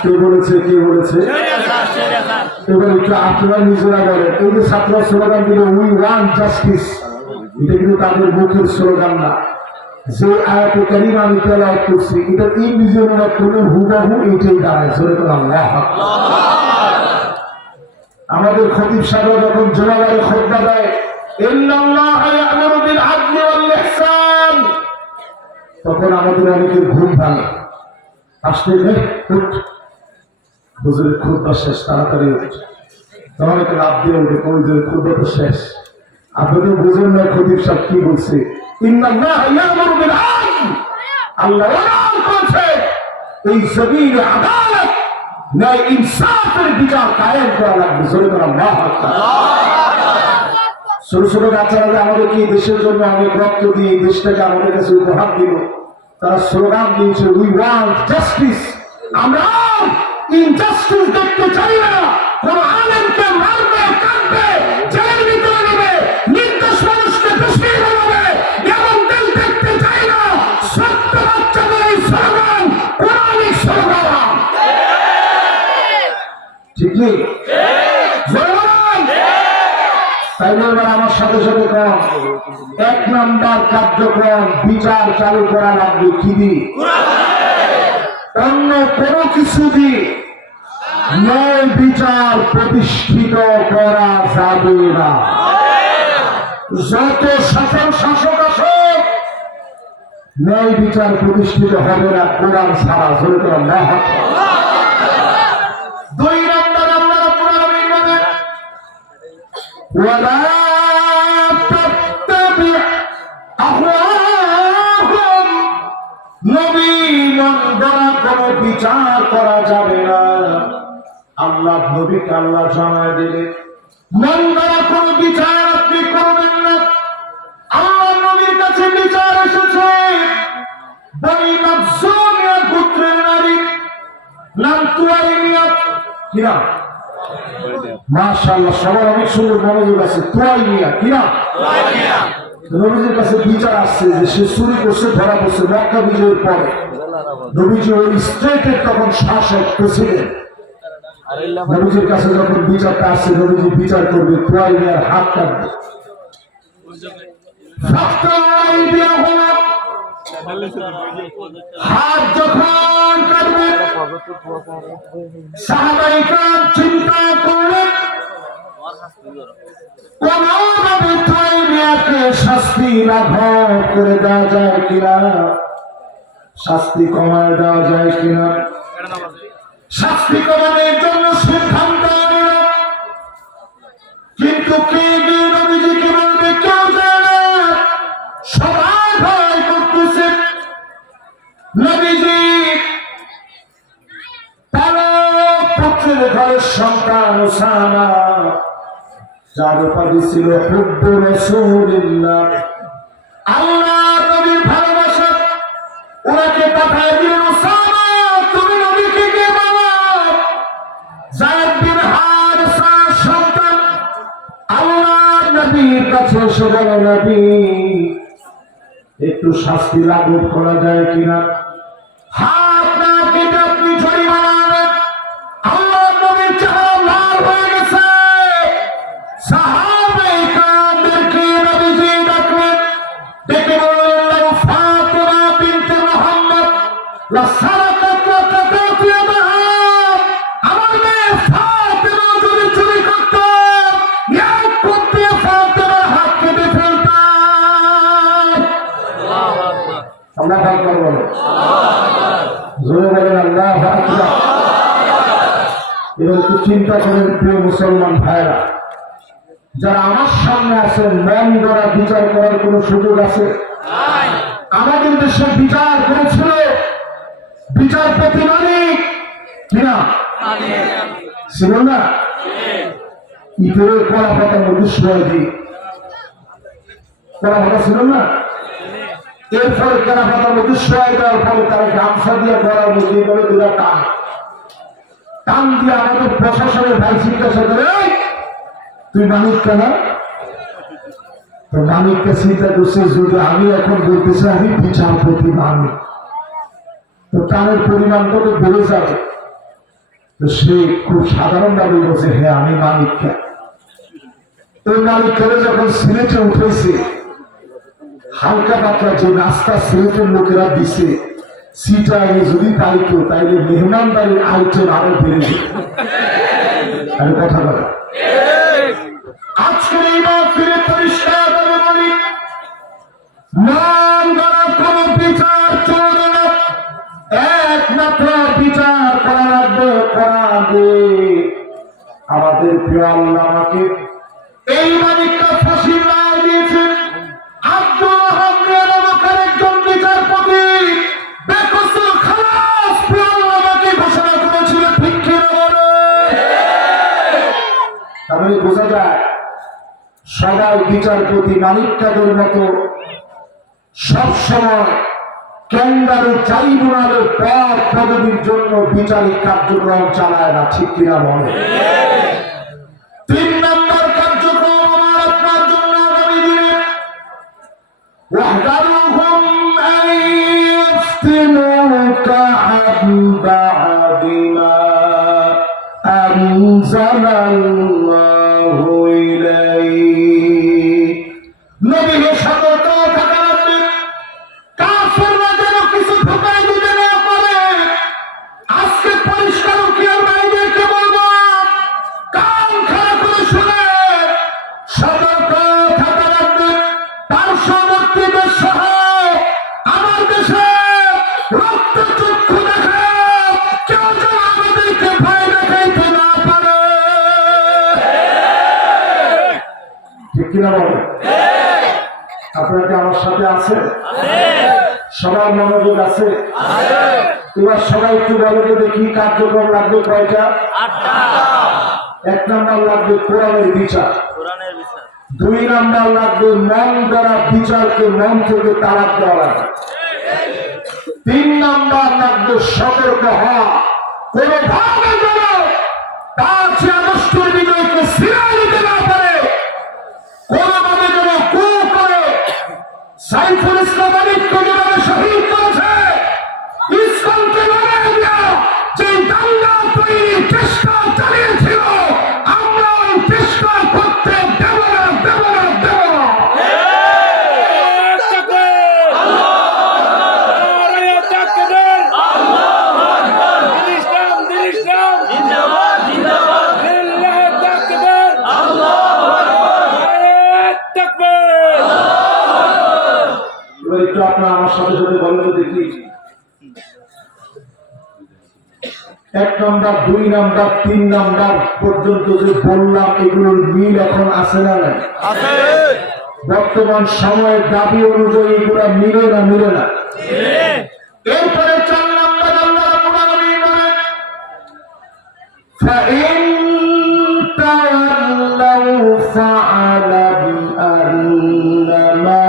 কে বলেছে? কে বলেছে? এবার একটু আপনারা নিজেরা বলেন। এই যে ছাত্ররা স্লোগান দিল উই ওয়ান্ট জাস্টিস, এটা কিন্তু তাদের মুখের স্লোগান না। যে আয়াতে কারিমা আমি তেলাওয়াত করছি, এটা ইংরেজি অনুবাদ করলে হুবহু এইটাই দাঁড়ায়। জোরে করে আল্লাহু আকবার। আমাদের খতিব সাহেব যখন জুমাবারে খুতবা দেয়, ইন্নাল্লাহা ইয়া'মুরু বিল আদলি ওয়াল ইহসান, তখন আমাদের অনেকের ঘুম ভাঙে। আসতে হুজুরের খুতবা শেষ, তাড়াতাড়ি উঠ। তখন একটা লাভ দিয়ে উঠে, হুজুরের খুতবা তো শেষ। আপনাদের বুঝেন না খতিব সাহেব কি বলছে? ইন্নাল্লাহা ইয়া'মুরু বিল আদল, আল্লাহ ওয়াদা করেছে এই জমিনে আদালত ন্যায় ইনসাফের বিচার কায়েম করা লাগবে। জোরে করে আল্লাহু আকবার। ছোট ছোট বাচ্চারা আমাদেরকে এই দেশের জন্য অনেক রক্ত দিয়ে এই দেশটাকে আমাদের কাছে উপহার দিল, তারা স্লোগান দিয়েছে উই ওয়ান্ট জাস্টিস। আমরা ইনজাস্টিস দেখতে চাই না। কোন আলেমকে মারবে, কাটবে, জেলের ভিতরে নেবে, নির্দোষ মানুষকে দোষী বানাবে, এমন দেশ দেখতে চাই না। সত্য বাচ্চাদের এই স্লোগান কোরআনিক স্লোগান, ঠিক নেই? তাইলে এবার আমার সাথে সাথে কম, 1 নাম্বার কার্যক্রম বিচার চালু করা লাগবে কি দিয়ে? অন্য কোনো কিছু দিয়ে ন্যায় বিচার প্রতিষ্ঠিত করা যাবে না। যত শাসক আসুক, ন্যায় বিচার প্রতিষ্ঠিত হবে না কোরআন ছাড়া। জোরে করে আল্লাহু আকবার। 2 নম্বর আল্লাহ রাব্বুল আলামিন বলেন ওয়ালা তাত্তাবি আহওয়াহুম, নবী মন গড়া কোনো বিচার করা যাবে না। আল্লাহ নবীকে আল্লাহ জানায় দিলে মন গড়া কোনো বিচার আপনি করবেন না। আল্লাহ নবীর কাছে বিচার এসেছে বনি মাখজুমিয়া গোত্রের নারী, নাম তুয়াইমিয়া। কি নাম? মাশাআল্লাহ, সবার অনেক সুন্দর মনোযোগ আছে। তুয়াইমিয়া, কি নাম? তুয়াইমিয়া। নবীজির কাছে বিচার আসছে যে সে চুরি করছে, ধরা পড়ছে মক্কা বিজয়ের পরে। নবীজি ওই স্টেটের তখন শাসক, প্রেসিডেন্ট। নবীজির কাছে যখন বিচারটা আসছে, নবীজি বিচার করবে, তুয়াইমিয়ার হাত কাটবে। হাত যখন কাটবে, সাহাবায়ে কেরাম চিন্তা করলেন কোনভাবে তুয়াইমিয়াকে শাস্তি লাঘব করে দেওয়া যায় কিনা, শাস্তি কমায় দেওয়া যায় কিনা। শাস্তি কমানোর জন্য সিদ্ধান্ত নিল, কিন্তু কে গিয়ে নবীজিকে বলবে কেউ জানে না। সবাই ভয় করতেছে। নবীজি পালক পুত্রের ঘরের সন্তান উসামা, যার উপাধি ছিল হুব্বু রাসূলিল্লাহ, আল্লাহ নবীর ভালোবাসা, ওনাকে পাঠায় দিলেন উসামা তুমি নবীকে গিয়ে বলো যায়েদ বিন হারেসার সন্তান আল্লাহ নবীর কাছে এসে বলো নবী একটু শাস্তি লাঘব করা যায় কিনা। হাত না কেটে আপনি জরিমানা আনেন। আল্লাহ নবীর চেহারা লাল হয়ে গেছে। সাহাবায়ে কেরামদেরকে নবীজি ডাকলেন, ডেকে বললেন ফাতিমা বিনতে মুহাম্মদ লা সারাকাত ওয়া কাতাত ইয়াদাহা, আমার মেয়ে ফাতিমা যদি চুরি করত, এক করতে ফাতিমার হাত কেটে ফেলতাম। আল্লাহু আকবার। আল্লাহু আকবার বলেন। জোরে বলেন আল্লাহু আকবার। এবার একটু চিন্তা করেন প্রিয় মুসলমান ভাইরা, যারা আমার সামনে আছেন, মন গড়া বিচার করার কোন সুযোগ আছে? আমাদের দেশে বিচার করেছিল বিচারপতি মালিক, কিনা ছিল না? ইতরের কলা পাতা মধুসূদন কলা পাতা ছিল না? এরপরে কলা পাতা মধুসূদন দেওয়ার পরে তারা গামছা দিয়ে গড়ার মধ্যে বলে দুটা টান টান দিয়ে আমাদের প্রশাসনের ভাই জিজ্ঞাসা করে তুই মালিক কেন? তো মালিককে চিন্তা করছে যদি আমি এখন বলতেছি আমি বিচারপতি মালিক, তো টানের পরিমাণ কত বেড়ে যাবে। তো সে খুব সাধারণ ভাবে বলছে হ্যাঁ আমি মালিক। ওই মালিক করে যখন সিলেটে উঠেছে, হালকা পাতলা যে নাস্তা সিলেটের লোকেরা দিছে, সিটা আগে যদি পাইতো তাইলে মেহমানদারির আইটেম আরো বেড়ে যেত। আমি কথা বলা আজকের এই মাহফিলে পরিষ্কার ভাবে বলি, মন গড়া কোনো বিচার চলবে না। একমাত্র বিচার করা লাগবে কোরআন দিয়ে। আমাদের প্রিয় আল্লাহ আমাকে এই মালিকটা ফাঁসির রায় দিয়েছেন। আব্দুল ওয়াহাব নামক একজন বিচারপতি বেকসুর খালাস প্রিয় সবাই বিচারপতি মানিক কাদের মতো সবসময় ক্যান্ডারের ট্রাইব্যুনালের পদ পদবীর জন্য বিচারিক কার্যক্রম চালায় না, ঠিক কিনা বলে? 3 নম্বর কার্যক্রম আমার আপনার জন্য আগামী দিনে واحذرهم أن يفتنوك عن بعد ما أنزل الله إليك نبي সতর্ক থাকা লাগবে, কাফেররা যেন কিছু ঢুকাই দিতে না পারে। আজকে পরিষ্কার উকিল ভাইদেরকে বলবো, কান খাড়া করে শুনে সতর্ক থাকা লাগবে। পার্শ্ববর্তী দেশ সহ আমার দেশে রক্তচক্ষু দেখে কেউ যেন আমাদেরকে ভয় দেখাইতে না পারে, ঠিক কিনা বলে? আপনারা কি আমার সাথে আছে? সবার মনোযোগ আছে? এবার সবাই একটু বলে তো দেখি, কার্যক্রম লাগবে কয়টা? 1 নম্বর লাগবে কোরআনের বিচার, 2 নম্বর লাগবে মন দ্বারা বিচারকে মন থেকে তালাক দেওয়া লাগবে, 3 নম্বর লাগবে সতর্ক হওয়া, কোন ভাবে যেন 5 আগস্টের বিজয়কে ছিনিয়ে নিতে না পারে, কোনভাবে যেন কু করে সাইফুল ইসলাম আলিফকে যেভাবে শহীদ করেছে, ইসলামকে লড়াই দিয়া যে দাঙ্গা তৈরির চেষ্টা চালিয়েছিল, আমরা ওই চেষ্টা করতে দেব না, দেব না, দেব না। এবার একটু আপনার আমার সাথে সাথে বলেন তো দেখি, 1 নম্বর 2 নম্বর 3 নম্বর পর্যন্ত যে বললাম, এগুলোর মিল এখন আছে না নাই? বর্তমান সময়ের দাবি অনুযায়ী এগুলো মিলে না, মিলে না? এরপরে 4 নম্বর আল্লাহ রাব্বুল আলামিন বলেন, فَإِن تَوَلَّوْا فَاعْلَمْ أَنَّمَا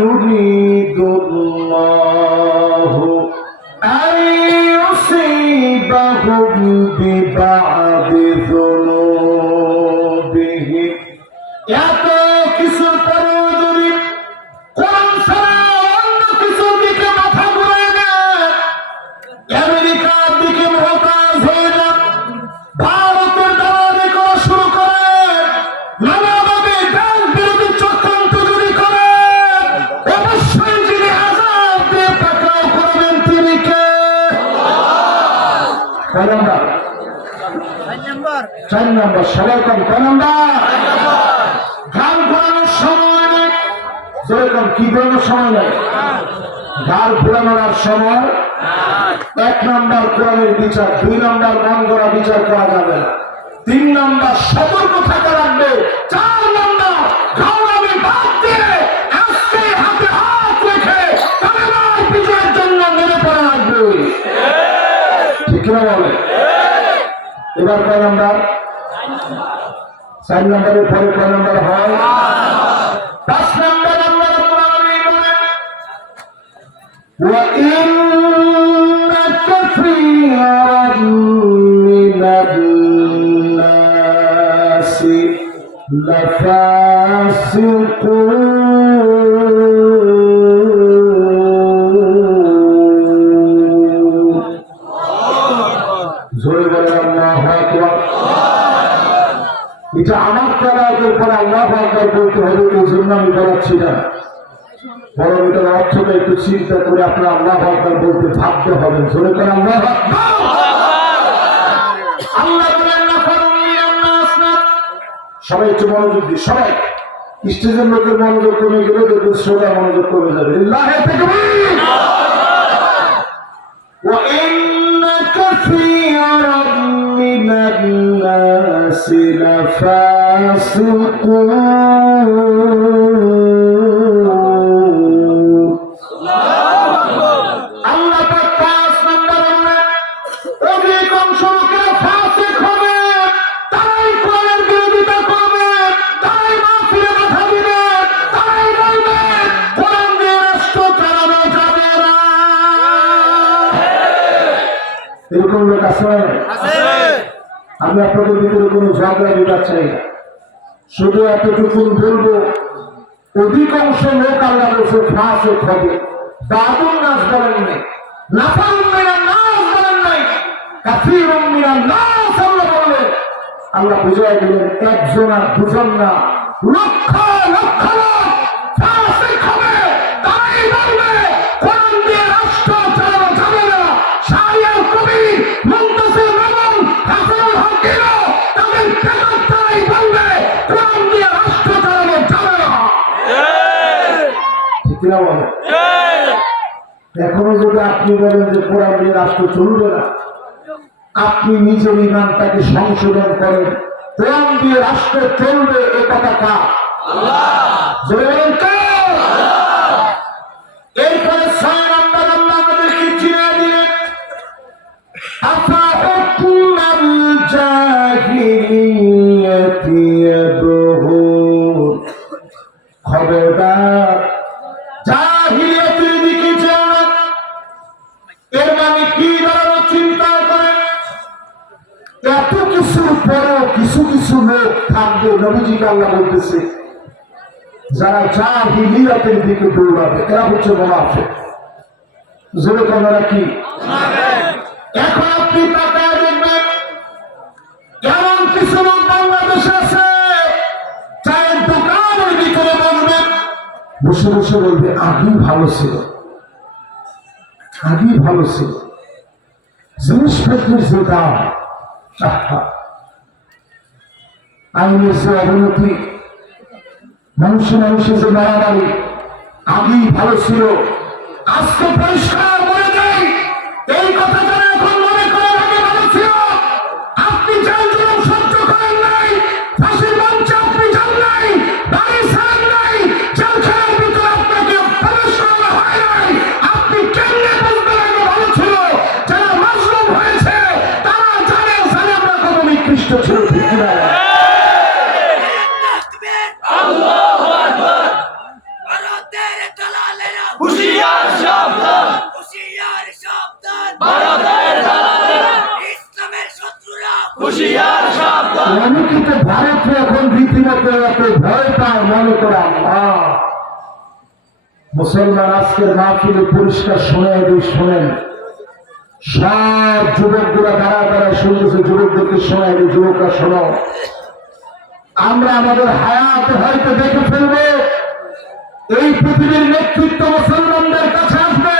يُرِيدُ اللَّهُ أَن يُصِيبَهُم بِبَعْضِ ذُنُوبِهِمْ। এত কিছুর পরেও যদি কোরআন ছাড়া অন্য কিছুর দিকে মাথা ঘুরিয়ে দেয়, আমেরিকার দিকে মহতাজ হয়ে যান, ভারতের দালালি করা শুরু করে, নানাভাবে দেশ বিরোধী চক্রান্ত যদি করে, অবশ্যই যিনি আযাব দিয়ে পাকড়াও করবেন তিনি কে? 4 নম্বর 4 নম্বর সবাই কম 4 নম্বর গান ঘোরানোর সময় নেই, যেরকম কি ঘোরানোর সময় নেই, গান ঘোরানোর আর সময়। 1 নম্বর কোরআনের বিচার, 2 নম্বর মন গড়া বিচার করা যাবে না, 3 নম্বর সতর্ক থাকা লাগবে, 4 নম্বর ঘাওড়ামি বাদ দিয়ে আজকে হাতে হাত রেখে কালেমার বিজয়ের জন্য নেমে পড়া লাগবে, ঠিক কিনা বলে? এবার কয় নম্বর? 4 নম্বরের পরে কয় নম্বর হয়? 5 নম্বর আল্লাহ রাব্বুল আলামিন বলেন, وَإِنَّ كَثِيرًا مِنَ النَّاسِ لَفَاسِقُونَ। জোরে বলেন আল্লাহু আকবার। এটা আমার তেলাওয়াতের পরে আল্লাহু আকবার বলতে হবে, এই জন্য আমি বলাচ্ছি না, বরং এটার অর্থটা একটু চিন্তা করে আপনার আল্লাহু আকবার বলতে ভাবতে হবে। জোরে করে আল্লাহু আকবার। আল্লাহ বলেন না ফারুন মিনান নাস না, সবাই একটু মনোযোগ দিন, সবাই স্টেজের লোকের মনোযোগ কমে গেলে দেখবেন সোজা মনোযোগ কমে যাবে। লিল্লাহি তাকবীর। ওয়া ইন্না কাসীরাম মিনান নাস লাফাসিকুন। অধিকাংশ লোকেরা ফাসিক হবে, তারাই কোরআনের বিরোধিতা করবে, তারাই মাহফিলে এরকম লোক আছে? আমি আপনাদের ভিতরে কোনো ঝগড়া বিবাদ চাই না, শুধু এতটুকু বলবো, অধিকাংশ লোক আল্লাহ বলছে ফাসিক হবে। বাদুন নাস বলেন নাই, নাফারুন মিনান নাস বলেন নাই, কাফিরুন মিনান নাস আল্লাহ বললেন। আল্লাহ বুঝাই দিলেন একজন আর দুজন না, লক্ষ লক্ষ লোক ফাসিক হবে। তারাই বলবে কোরআন দিয়ে রাষ্ট্র চালানো যাবে না। শাহরিয়ার কবি মুনতাসির রহমান হাসানুল হকিরও তাদের পেশাটাই বলবে কোরআন দিয়ে রাষ্ট্র চালানো যাবে না। ঠিক না বলে? এখনো যদি আপনি বলেন যে কোরআন দিয়ে রাষ্ট্র চলবে না, আপনি নিজের ইমানটাকে সংশোধন করেন। কোরআন দিয়ে রাষ্ট্র চলবে এ কথা কার? এরপরে ৬ নম্বর আল্লাহ আমাদেরকে চিনিয়ে দিলেন, আফাহুকুমাল জাহিলিয়াতি ইয়াবগুন। খবরদার, জাহিলিয়াতের দিকে যেও না। এর মানে কি দাঁড়ানো চিন্তা করেন। এত কিছুর পরেও কিছু কিছু লোক থাকবে, নবীজিকে আল্লাহ বলতেছে, যারা জাহিলিয়াতের দিকে দৌড়াবে, এরা হচ্ছে মুনাফিক। জোরে কন্যারা কি? এখন আপনি তাকায় দেখবেন, এমন কিছু লোক বাংলাদেশে আছে, চায়ের দোকানের ভিতরে বসবেন, বসে বসে বলবে আগেই ভালো ছিল, আগেই ভালো ছিল। জিনিসপত্রের যে দাম, আইনের যে অবনতি, মানুষের যে মারামারি, আগেই ভালো ছিল। আজকে পরিষ্কার বলে দেয়, এই কথা যারা এখন মনে করেন আগে ভালো ছিল, আপনি যার জন্য সহ্য করেন নাই, ফাঁসির মঞ্চে আপনি যান নাই, বাড়ি ছাড়েন নাই, জেলখানার ভিতরে আপনাকে প্রবেশ করা হয় নাই, আপনি কেমনে বুঝবেন আগে ভালো ছিল? যারা মাজলুম হয়েছে তারা জানে আমরা কত নিকৃষ্ট ছিল। ঠিক না? হুশিয়ার সাবধান, হুশিয়ার সাবধান, ভারতের দালালেরা, ইসলামের শত্রুরা, হুশিয়ার সাবধান। অনেকে তো ভারতকে এখন রীতিমতো এত ভয় পায়, মনে করে মুসলমান। আজকের মাহফিলে পরিষ্কার শোনেন, সব যুবকগুলা দাঁড়ায় দাঁড়ায় শুনতেছে, যুবকদেরকে শোনায়, যুবকরা শোনো, আমরা আমাদের হায়াতে হয়তো দেখে ফেলবো এই পৃথিবীর নেতৃত্ব মুসলমানদের কাছে আসবে।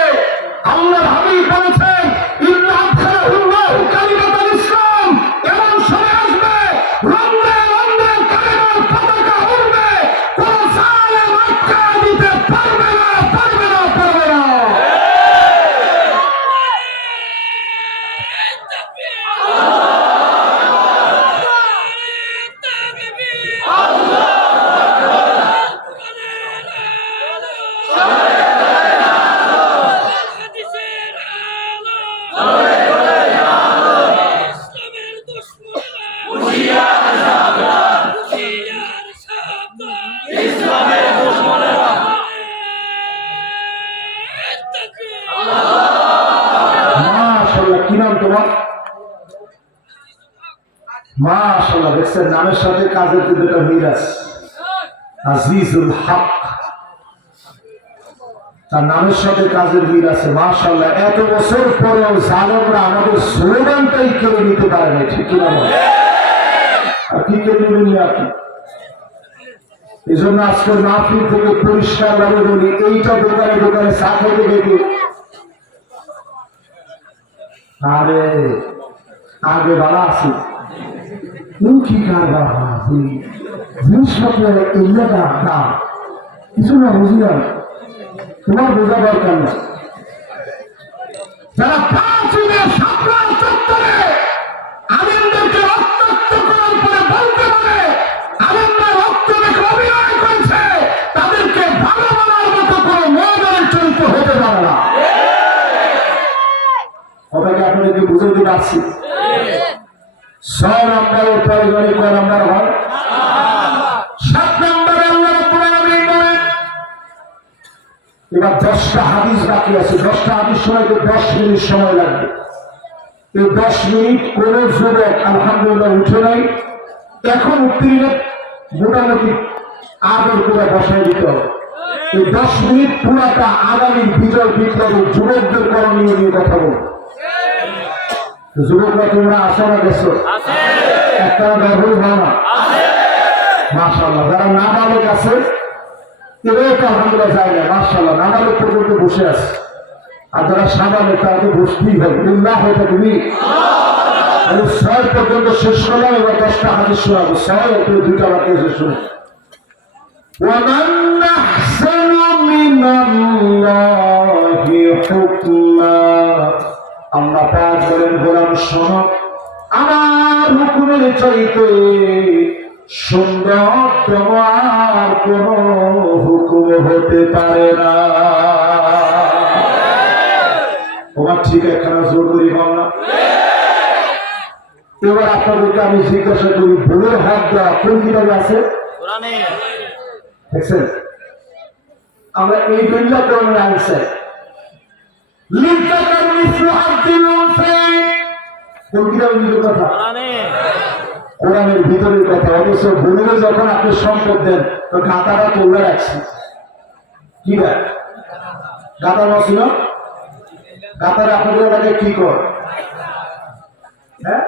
আল্লাহর হাবিব বলেছেন, ইন্না আদখালাহুল্লাহু কালিমাতাল ইসলাম, এমন সময় আসবে রন্দে রন্দে কালিমার পতাকা উড়বে, কোন জালেম আটকা দিতে পারবে না। কি নাম তোমার? মাশাআল্লাহ, দেখছেন নামের সাথে কাজের দুটো মিল আছে। আজিজুল হক, তার নামের সাথে কাজের মিল আছে। মাশাআল্লাহ, এত বছর পরেও জালেমরা আমাদের স্লোগানটাই কেড়ে নিতে পারে না। ঠিক কিনা? আর কি কেড়ে নিলেন আপনি? এই জন্য আজকের মাহফিল থেকে পরিষ্কার ভাবে বলি, এইটা দোকানে দোকানে চা খেতে গেলে আরে আগে বালা আছে কি কারবার জিনিসপত্রের এলাকা না কিছু না, বুঝলাম তোমার বোঝা দরকার না। যারা আলেমদেরকে রক্তাক্ত করার পরে বলতে পারে আলেমরা রক্ত দেখে অভিনয় করেছে, তাদেরকে ভালো বলার মতো কোনো মনের চরিত্র হতে পারে না। ওটাকে আপনাদেরকে বুঝাইতে পারছি। ৬ নম্বরের প্রয়োজনে কয় নম্বর হয়? ৭ নম্বরে আল্লাহ রাব্বুল আলামিন বলেন, এবার 10টা হাদিস বাকি আছে। 10টা হাদিস শোনাইতে 10 মিনিট সময় লাগবে। এই 10 মিনিট কোন যুবক আলহামদুলিল্লাহ উঠে নাই, এখন উত্তীর্ণ মোটামুটি আদর করে বসাই দিতে হবে। এই 10 মিনিট পুরাটা আগামী বিজয় বিপ্লবের যুবকদের করণীয় নিয়ে কথা বলবো। যুবকরা তোমরা আসো না গেছো? একটা ব্যবহার হয় না মাশাআল্লাহ। যারা নাবালক আছে এরাও তো আলহামদুলিল্লাহ যায় না মাশাআল্লাহ, নাবালক পর্যন্ত বসে আছে। আর যারা সাবালক তারা তো বসতেই হবে। লিল্লাহ হয়তো তুমি 6 পর্যন্ত শেষ করলাম, এবার 10টা হাদিস শোনাবো। 6 একটু 2টা বাকি শেষ শুনে। ومن أحسن من الله حكما, আল্লাহ পাক বলেন গোলাম শোনো, আমার হুকুমের চাইতে সুন্দর তোমার কোন হুকুম হতে পারে না। তোমার ঠিক একখানা জোর করি না। এবার আপনাদেরকে আমি জিজ্ঞাসা করি, ভুলের হাত দেওয়া কোন কিতাবে আছে? দেখছেন, আমরা এই দুইটা কোরআনের আনসার লিখাকার মিসলু আব্দুল উনসাই, কোন কিতাবে নিজের কথা? কোরআনের ভিতরের কথা। অবশ্য ভুলে যখন আপনি সম্পদ দেন তো গাতাটা তুলে রাখছি, কি দেয় গাতা বসি না, গাতারা আপনাদের এলাকায় কি কর? হ্যাঁ,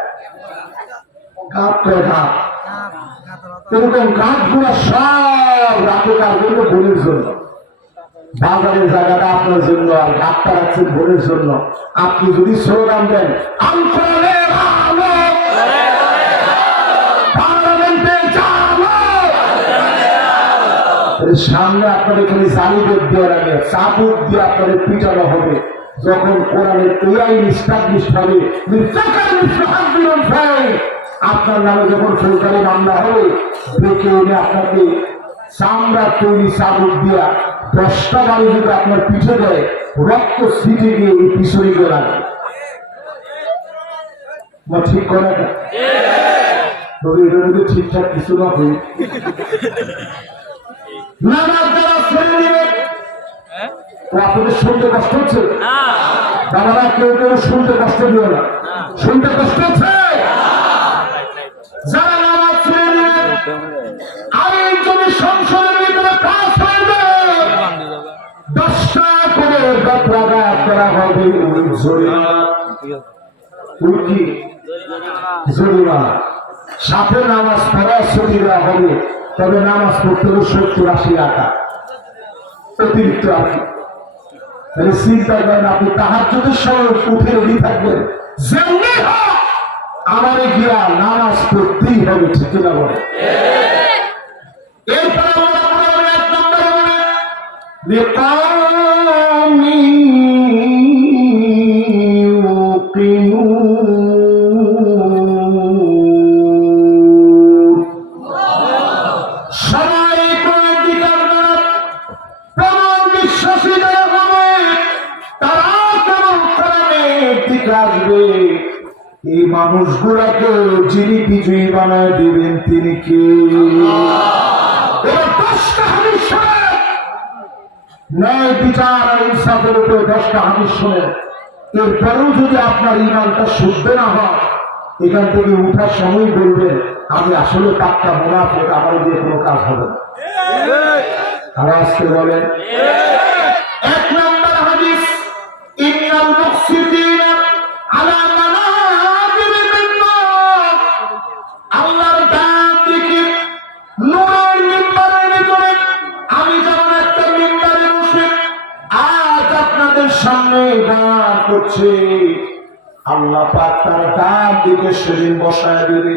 গাত করে গাত, এরকম গাছ গুলা সব রাখে কার জন্য? ভুলের জন্য। বাজারের জায়গাটা আপনার জন্য, আর গাছটা রাখছেন ভুলের জন্য। আপনি যদি স্লোগান দেন সামনে আপনার এখানে জালিদের দেওয়ার আগে চাবুক দিয়ে আপনাদের পিটানো হবে। যখন কোরআনের এই আইন এস্টাবলিশ হবে, আপনার নামে যখন সরকারি মামলা হবে, ডেকে এনে আপনাকে চামড়া তৈরি চাবুক দিয়া 10টা বাড়ি যদি আপনার পিঠে দেয়, রক্ত ছিটে গিয়ে এই পিছনে গিয়ে লাগে। ঠিক করে না? তবে এটা যদি ঠিকঠাক কিছু না হই, নামাজ যারা ছেড়ে দিবে, আপনাদের শুনতে কষ্ট হচ্ছে? বাবারা কেউ কেউ শুনতে কষ্ট দিও না। শুনতে কষ্ট হচ্ছে? যারা নামাজ ছেড়ে দিবে, আইন যদি সংসদের ভিতরে পাস হয়ে যায়, 10টা করে বেত্রাঘাত করা হবে। জরিমানা সাথে নামাজ পড়া ছুটি দেওয়া হবে। তবে নামাজ পড়তে হবে 70-80 টাকা অতিরিক্ত আর কি। তাহলে চিন্তা করেন, আপনি তাহাজ্জুদের সময় উঠে রেডি থাকবেন, যেমনি হোক আমারে গিয়া নামাজ পড়তেই হবে। ঠিক না বলে? এরপরে আমরা 1 নম্বরে বলে লিকাওমি ইউকিনুন, সবাই কোরআন দিকার প্রমাণ বিশ্বাসী যারা হবে তারা কেমন কোরআনের দিকে আসবে। এই মানুষগুলাকে যিনি বিজয়ী বানায় দিবেন তিনি কে? ন্যায় বিচার আর ইনসাফের উপরে 10টা হাদিস শোনেন। এরপরেও যদি আপনার ঈমানটা শুদ্ধ না হয়, এখান থেকে উঠার সময় বলবেন আমি আসলে পাক্কা মুনাফিক, আমার দিয়ে কোনো কাজ হবে না। আর আজকে বলেন 1 নম্বর হাদিস, ইন্নাল মুকসিতিনা আলা মানাবিরিল মিম্বার, আল্লাহর ডান দিকে নূরের মিম্বারের ভিতরে আমি যেমন একটা মিম্বারে বসে আজ আপনাদের সামনে গান করছি, আল্লাহ পাক তার ডান দিকে সেদিন বসায় দেবে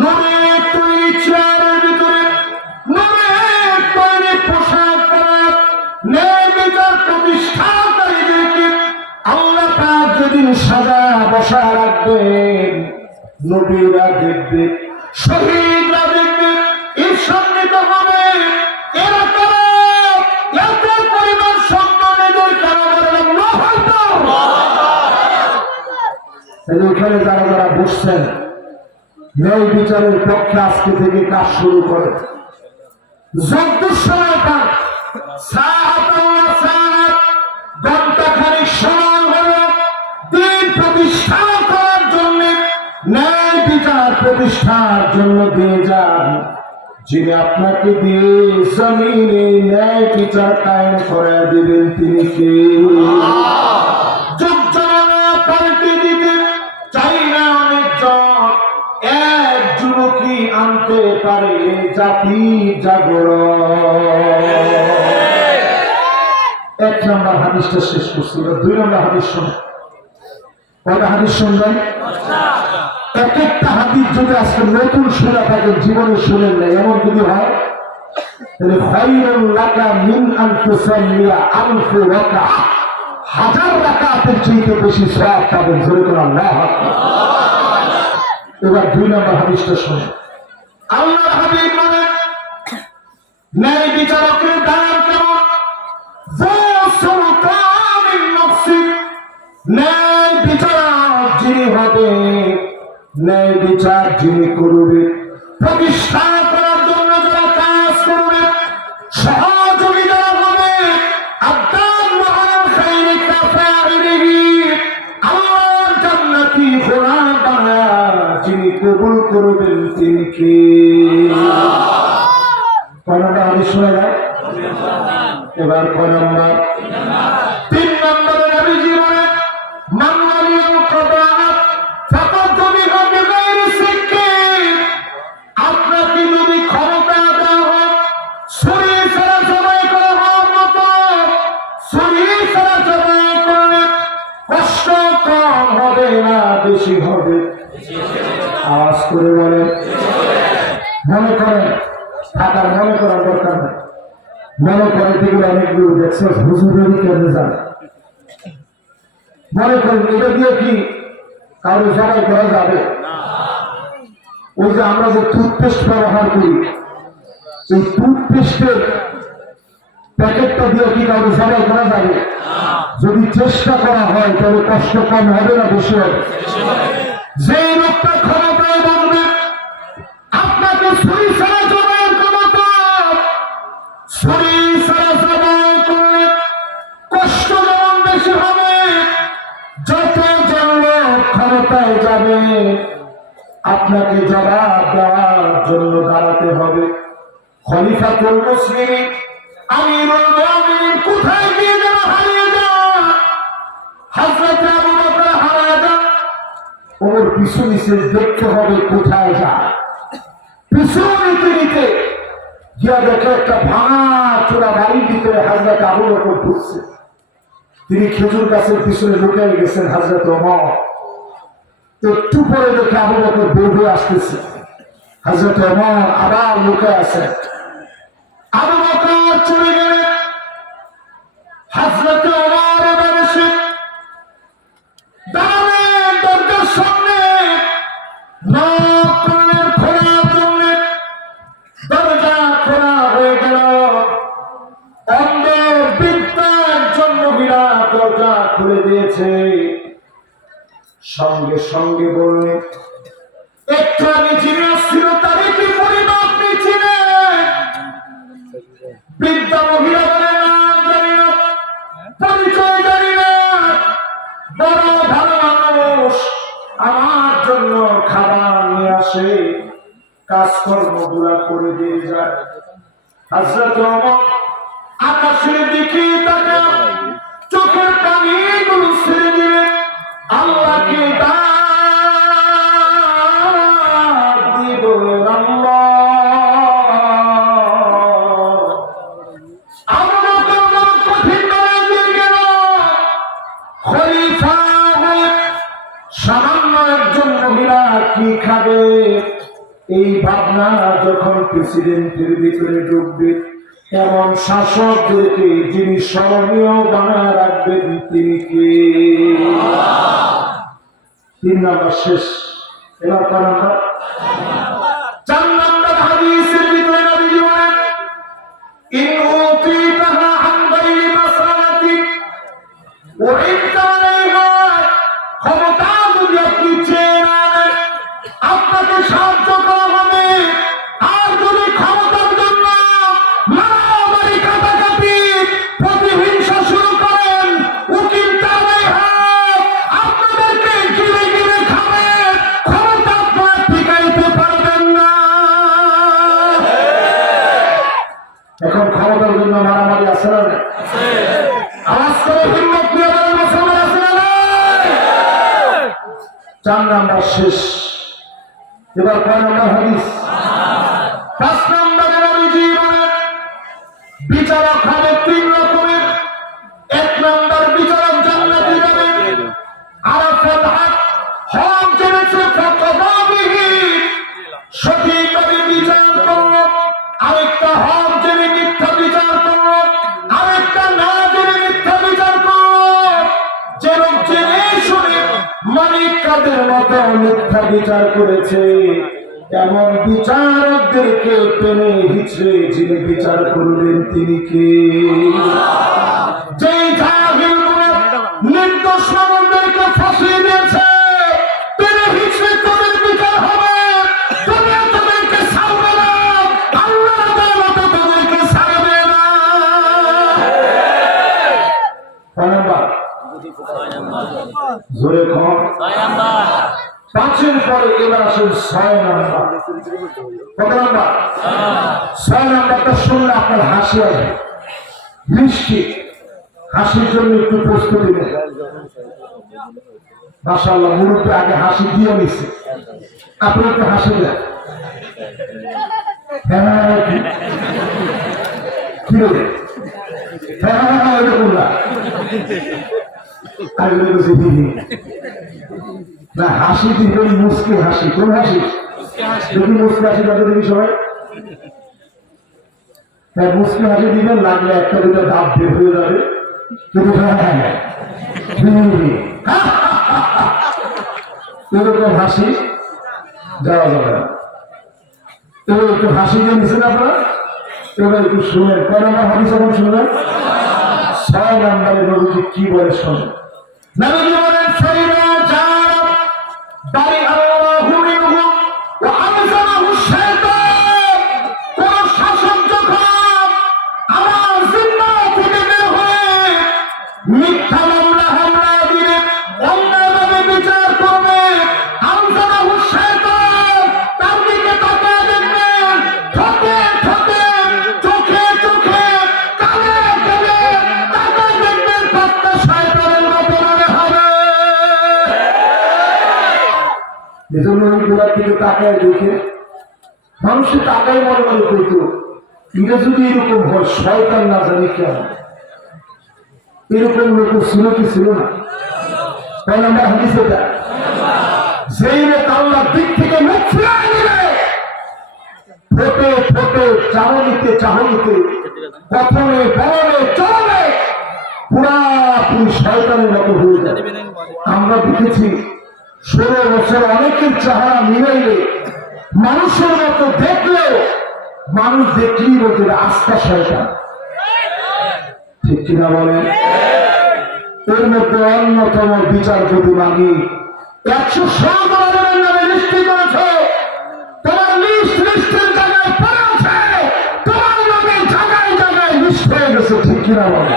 নূরের তৈরি চেয়ারের ভিতরে, নূরের তৈরি পোশাক পরা ন্যায় বিচার প্রতিষ্ঠাকারীদেরকে আল্লাহ পাক যেদিন সাজা বসা রাখবেন, নবীরা দেখবে, শহীদরা দেখবে, ঈর্ষান্বিত হবে। এরা কারা? এত পরিমাণ সম্মানের কারণে হয়তো এখানে যারা যারা বসছেন ন্যায় বিচারের পক্ষে আজকে থেকে কাজ শুরু করে। যদ্দূর সময় পান ঘন্টাখানিক সময় হল দিন প্রতিষ্ঠা প্রতিষ্ঠার জন্য দিয়ে যান, যিনি আপনাকে দিয়ে জমিনে ন্যায় বিচার কায়েম করে দিবেন তিনি কে? যুগ জমানা পাল্টে দিতে চাই না অনেকজন, এক যুবকই আনতে পারে জাতি জাগরণ। এক নম্বর হাদিসটা শেষ করছিল, 2 নম্বর হাদিস শুনে। কয়টা হাদিস শুনবেন? এক একটা হাদিস যদি আজকে নতুন শোনা থাকে, জীবনে শুনেন নাই, এমন যদি হয় তাহলে খায়রুল লাকা মিন আন তুসাল্লিয়া আলফু রাকাআহ, 1000 রাকাতের চেয়ে বেশি সওয়াব পাবেন। জোরে করে আল্লাহু আকবার। এবার 2 নম্বর হাদিসটা শুনে। আল্লাহর হাবিব বলেন, ন্যায় বিচারকের দাম কেমন? ন্যায় বিচারক যিনি হবে, ন্যায় বিচার যিনি করবে, প্রতিষ্ঠা করার জন্য যারা কাজ করবে, সহযোগিতা হবে, আল্লাহর জান্নাতি গোলাম বানায়া যিনি কবুল করবেন তিনি কে? কয় নম্বর হাদিস শোনা যায়? এবার কয় নম্বর? 3 নম্বরে নবীজি বলেন, মান ওয়ালিয়াল কদাআত ফাকাদ বিহা বিগাইরি সিকিন। আপনাকে যদি ক্ষমতা দেওয়া হয়, ছুরি ছাড়া জবাই করা হওয়ার মতো, ছুরি ছাড়া জবাই করলে কষ্ট কম হবে না বেশি হবে? আওয়াজ করে বলেন। মনে করেন থাকার মনে করার দরকার নেই, মনে করে এগুলো অনেকগুলো দেখছো হুজুরের কেমনে জানে। মনে করেন এটা দিয়ে কি কারো জবাই করা যাবে? ওই যে আমরা যে টুথপেস্ট ব্যবহার করি, এই টুথপেস্টের প্যাকেটটা দিয়ে কি কারো জবাই করা যাবে? যদি চেষ্টা করা হয় তাহলে কষ্ট কম হবে না বেশি হবে? যে লোকটা ক্ষমতায় বলবে আপনাকে ছুরি ছাড়া জবাইয়ের ক্ষমতা, ছুরি ছাড়া জবাই করলে কষ্ট যেমন বেশি হবে, যতজন লোক ক্ষমতায় যাবে আপনাকে জবাব দেওয়ার জন্য দাঁড়াতে হবে। খলিফাতুল মুসলিমিন আমিরুল মুমিনিন কোথায় গিয়ে যেন হারিয়ে যান, হযরত আবু বকর হারিয়ে যান, ওর পিছু নিচে দেখতে হবে কোথায় যায়। পিছু নিতে নিতে গিয়া দেখে একটা ভাঙা চোরা বাড়ির ভিতরে হযরত আবু বকর ঢুকছে। তিনি খেজুর গাছের পিছনে লুকিয়ে গেছেন হযরত ওমর। একটু পরে দেখে আবু বকর বের হয়ে আসতেছে, হযরত ওমর আবার লুকিয়ে আছেন। আবু বকর চলে গেলেন, হযরত ওমর এবার এসে দাঁড়ালেন দরজার সামনে, নক করলেন খোলার জন্য। দরজা খোলা হয়ে গেল। অন্ধ বৃদ্ধ একজন মহিলা দরজা খুলে দিয়েছে। সঙ্গে সঙ্গে বললেন, একটু আমি চিনে আসছিল তাদের কি পরিবার আপনি চিনেন? বৃদ্ধ মহিলা বলে, নাম জানি না, পরিচয় জানি না, বড় ভালো মানুষ, আমার জন্য খাবার নিয়ে আসে, কাজকর্মগুলা করে দিয়ে যায়। হযরত ওমর আকাশের দিকে তাকান, চোখের পানিগুলো ছেড়ে দিলেন, আল্লাহকে ডাক দিয়ে বললেন, আল্লাহ। আবু বকর কঠিন হয়ে দিয়ে গেল। খলিফা হয়ে সামান্য একজন মহিলা কি খাবে এই ভাবনা যখন প্রেসিডেন্টের ভিতরে ঢুকবে, এমন শাসকদেরকে যিনি স্মরণীয় বানায় রাখবেন তিনি কে? 3 নম্বর শেষ। এবার কয় নম্বর? 4 নম্বর হাদিসের ভিতরে নবীজি বলেন, ইন উতিতাহা আন গায়রি মাসালাতিন উইদতা আলাইহা, ক্ষমতা যদি আপনি চেয়ে নেন আপনাকে সাহায্য করা হবে। আর যদি ক্ষমতার জন্য মারামারি কাটাকাটি প্রতিহিংসা শুরু করেন, উকিল আপনাদেরকে গিলে গিলে খাবে, ক্ষমতা আপনার ঠিকাইতে 4 নাম্বার শেষ। এবার কয় নাম্বার হাদিস? 5 নম্বরে নবীজি বলেন বিচারক হবে 3 রকমের। 1 নম্বর বিচারক জান্নাতে যাবে, আরাফাত হক জেনেছে ফাকাদাবিহি, সঠিকভাবে বিচার করলো। আরেকটা হক জেনে মিথ্যা বিচার করলো, আরেকটা না জেনে মিথ্যা বিচার করলো। যে লোক জেনে শুনে মালিক কাদের মতো মিথ্যা বিচার করেছে, এমন বিচারকদেরকে টেনে হিচড়ে যিনি বিচার করবেন তিনি কে? যে জাহিলগুলো নির্দোষ মানুষদেরকে ফাঁসিয়ে দিয়েছে, টেনে হিচড়ে তাদের বিচার হবে। দুনিয়া তাদেরকে ছাড়বে না, আল্লাহ আদালতে তাদেরকে ছাড়বে না। কয় নাম্বার? জোরে কম। 5-এর পরে এবার আসুন 6 নাম্বার। কত নাম্বার? 6 নাম্বারটা শুনলে আপনার হাসি আসবে। বৃষ্টি হাসির জন্য একটু প্রস্তুতি নেন। মাশাআল্লাহ, মুরুব্বি আগে হাসি দিয়ে নিচ্ছে, আপনি একটু হাসি দেন। হ্যাঁ কি বলে? হ্যাঁ এরকম না, আগে বলছি না, হাসি দিবেন মুসকে হাসি। কোন হাসি? যদি মুসকে হাসি তাদের দেখি সবাই। হ্যাঁ মুসকে হাসি দিবেন, লাগলে 1-2 দাঁত বের হয়ে যাবে, কিন্তু এরকম হাসি যাওয়া যাবে না। এবার একটু হাসি দিয়ে নিচ্ছেন আপনারা, এবার একটু শুনেন। কয় নাম্বার হাদিস এখন শুনলেন? 6 নাম্বারে নবীজি কি বলে শোনেন। নবীজি বলেন ফাইদা জাব বারি আল্লাহু মিনহু ওয়া আমসালাহু শাইতান। কোন শাসক যখন আমার জিম্মা থেকে বের হয়ে মিথ্যা মামলা হামলা দিয়ে অন্যায়ভাবে বিচার করবে, আমসালাহু শাইতান, তার দিকে তাকিয়ে দেখবেন, ঠকে ঠকে, চোখে চোখে, কানে কানে তাকায় দেখবেন, পাত্তা শয়তানের মতো মনে হবে। এজন্য ওই গোড়ার দিকে তাকায় দেখে মানুষের তাকাই মনে মনে করতো, এটা যদি এরকম হয় শয়তান না জানি কেন। এরকম লোক ছিল কি ছিল না? তাই আমরা হাদিস এটা যেই লোক আল্লাহর দিক থেকে মুখ ফিরিয়ে নিবে, ফোটে ফোটে চাহনিতে চাহনিতে, কথনে বলনে চলনে পুরাপুরি শয়তানের মতো হয়ে যায়। আমরা দেখেছি 16 বছর অনেকের চেহারা মিলাইলে মানুষের মতো দেখলেও মানুষ দেখলেই বলতে আস্থা শয়তান, ঠিক কিনা বলেন? এর মধ্যে অন্যতম বিচারপতি মাগি 116 নামে লিস্টি করেছে, তোমার লিস্টের জায়গায় পড়ে আছে, তোমার নামে জায়গায় জায়গায় লিস্ট হয়ে গেছে, ঠিক কিনা বলেন?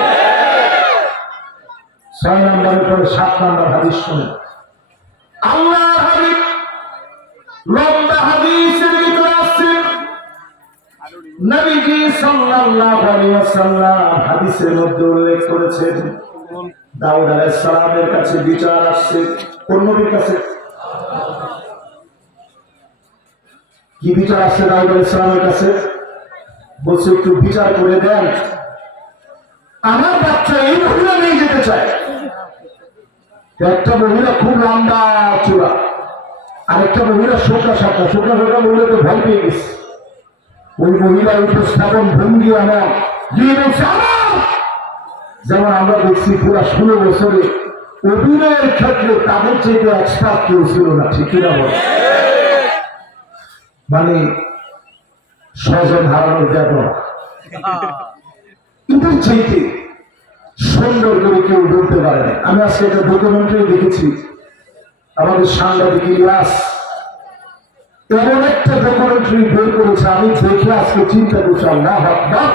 6 নম্বরের পরে 7 নম্বর হাদিস শুনেন। আল্লাহ হাবিব লম্বা হাদিসের ভিতরে আসছে, নবীজি সাল্লাল্লাহু আলাইহি ওয়াসাল্লাম হাদিসের মধ্যে উল্লেখ করেছেন দাউদ আলাইহিস সালামের কাছে বিচার আসছে। কোন নবীর কাছে? কি বিচার আসছে দাউদ আলাইহিস সালামের কাছে? বলছে একটু বিচার করে দেন, আমার বাচ্চা এই মহিলা নিয়ে যেতে চায়। একটা মহিলা খুব লম্বা চূড়া, আর একটা মহিলা শোকা শাখা, শোকা শাখা মহিলা তো ভয় পেয়ে গেছে। ওই মহিলা উপস্থাপন ভঙ্গি আমার দিয়ে বলছে আমার, যেমন আমরা দেখছি পুরা 16 বছরে অভিনয়ের ক্ষেত্রে তাদের চেয়ে এক্সপার্ট কেউ ছিল না, ঠিক কিনা বলে? মানে স্বজন হারানোর ব্যবহার কিন্তু চাইতে সুন্দর করে কেউ বলতে পারে না। আমি আজকে একটা ডকুমেন্টারি দেখেছি, আমাদের সাংবাদিক ইলিয়াস এমন একটা ডকুমেন্টারি বের করেছে, আমি দেখে আজকে চিন্তা করছি আল্লাহু আকবার,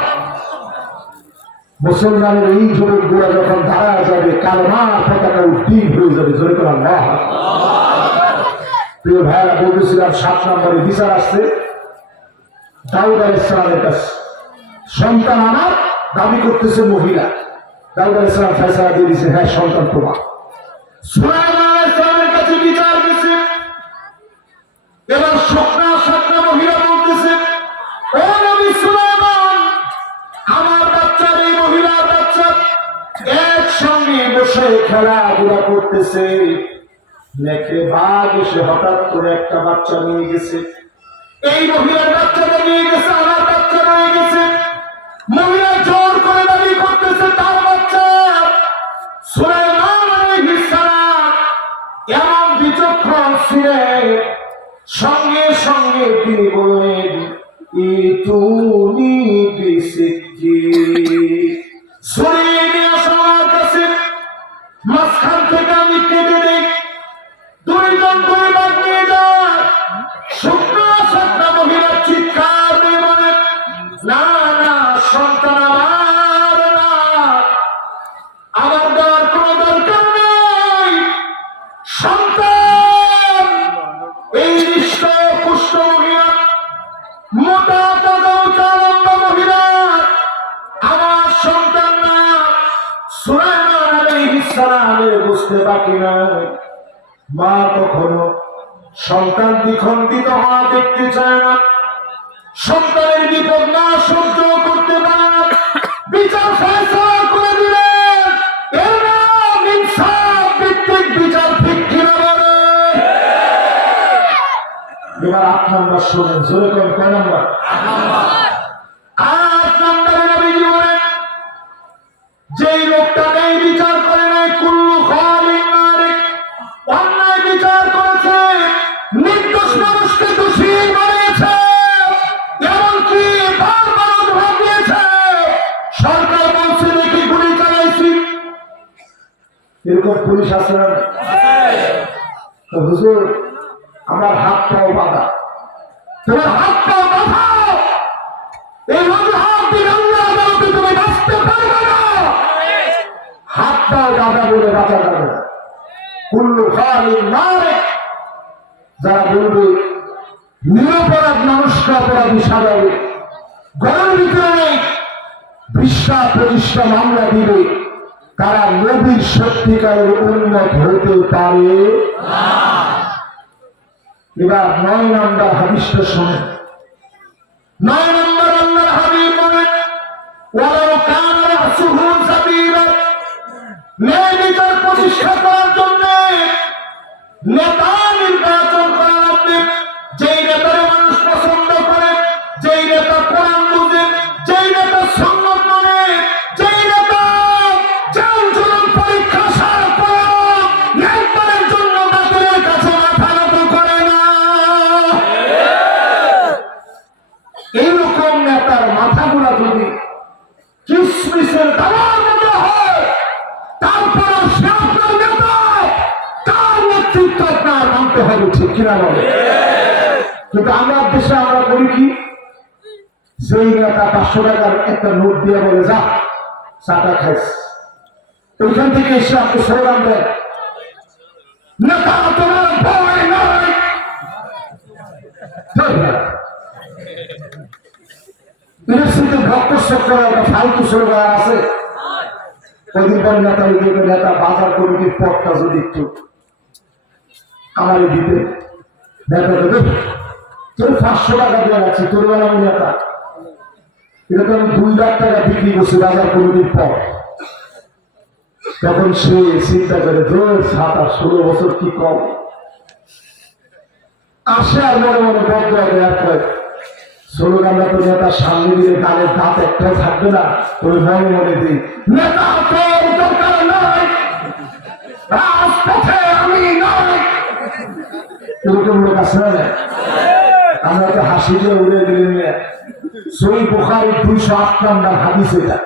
মুসলমানের এই যুবক গোড়া যখন দাঁড়া যাবে কালেমার পতাকা উত্তীর্ণ হয়ে যাবে, জোরে করে আল্লাহু আকবার। প্রিয় ভাইরা, বলতেছিলাম 7 নম্বরে বিচার আসছে দাউদ আলাইহিস সালামের কাছে। সন্তান আমার দাবি করতেছে মহিলা, দাউদ আলাইহিস সালাম ফয়সালা দিয়ে দিয়েছে, হ্যাঁ সন্তান তোমার। সুলাইমান আলাইহিস সালামের কাছে বিচার দিচ্ছে, খেলাধুলা করতেছে, নেকড়ে বাঘ এসে হঠাৎ করে একটা বাচ্চা নিয়ে গেছে। এই মহিলার বাচ্চাটা নিয়ে গেছে, আমার বাচ্চা রয়ে গেছে। মহিলা জোর করে দাবি করতেছে তার বাচ্চা। সুলাইমান আলাইহিস সালাম এমন বিচক্ষণ ছিলেন, সঙ্গে সঙ্গে তিনি বললেন, ইতুনি বিসিকি, ছুরি নিয়ে আসো আমার কাছে, মাঝখান থেকে আমি কেটে দেই। দুইজন দুই ভাগ নিয়ে যায়। শুকনো শুকনো মহিলার চিৎকার দিয়ে বলে, না না সন্তান আমার না, আমার দেওয়ার কোনো দরকার নেই। সন্তান এই হৃষ্ট পুষ্ট মহিলা, মোটা তাজা উঁচা লম্বা মহিলা আমার সন্তান না। সুলাইমান আলাইহিস সালামের বুঝতে বাকি নাই, মা কখনো সন্তান দ্বিখণ্ডিত হওয়া দেখতে চায় না, সন্তানের বিপদ না সহ্য করতে পারে না। বিচার ফয়সালা করে দিলেন, এর নাম ইনসাফ ভিত্তিক বিচার। ঠিক কিনা বলে? এবার ৮ নম্বর শোনেন, জোরে করেন, কয় নম্বর? ৮ নম্বরে নবীজি বলেন, যেই লোকটা নেই বিচার করে নাই, কুল্লু খালিন মালিক, অন্যায় বিচার করেছে, নির্দোষ মানুষকে দোষী বানিয়েছে, এমনকি বারবার অভিযোগ দিয়েছে, সরকার বলছে নাকি গুলি চালাইছি। এরকম পুলিশ আছে না? তো হুজুর আমার হাত পাও বাঁধা, তোমার হাত পাও বাঁধা, এই হাত দিয়ে আল্লাহ আদালতে তুমি বাঁচতে পারবে না। হাত পাও বাঁধা বলে বাঁচা যাবে না। কুল্লু খালিন মালিক, যারা বলবে নিরপরাধ মানুষকে অপরাধী সাজাবে, ঘরের ভিতরে বিশ্বাস প্রতিষ্ঠা মামলা দিবে, তারা নবীর সত্যিকারের উন্নত হতে পারে না। এবার ৯ নম্বর হাদিসটা শোনেন। ৯ নম্বর আল্লাহর হাবিব বলেন, ওয়ালাউ কানা রাসূহু সাবিলা, ন্যায় বিচার প্রতিষ্ঠা করার জন্য নেতা নির্বাচন করা লাগবে। যেই নেতার মানুষ পছন্দ করে, যেই নেতা কোরআন বুঝে, যেই নেতা সুন্নাত মানে, যেই নেতা জান-জুলুম পরীক্ষা সার পর নেতার জন্য বাতিলের কাছে মাথা নত করে না। এইরকম নেতার মাথাগুলা যদি কিসমিসের দাবার মতো হয়, তারপর সে আপনার নেতা, তার নেতৃত্ব আপনার মানতে হবে। ঠিক কিনা বলে? কিন্তু আমার দেশে আমরা করি কি, যেই নেতা 500 টাকার একটা নোট দিয়ে বলে যা চাটা খাইস, ওইখান থেকে এসে আপনি স্লোগান দেন, নেতা তোমার ভয় নাই। ইউনিভার্সিটিতে ভক্ত সেক্টরে একটা ফালতু স্লোগান আছে। কদিন পর নেতা নেতা বাজার কমিটির পদটা যদি একটু আমার দিতে, নেতা দেবে তোর 500 টাকা দিয়ে গেছে, তোর বেলা আমি নেতা, এটা তো আমি 2 লাখ টাকা বিক্রি করছি বাজার কমিটির পদ। তখন সে চিন্তা করে, ধর 16 বছর কি কম আসে, আর মনে মনে বদ্ধ দেওয়ার পরে স্লোগানটা তো নেতার সামনে দিলে গালের দাঁত একটাও থাকবে না। ওই মনে মনে দিই, নেতা তোর দরকার নাই, রাজপথে আমি নাই। এরকম লোক আছে না? আমরা তো হাসিতে উড়ে দিলেন। সহিহ বুখারীর 208 নম্বর হাদিস এটা।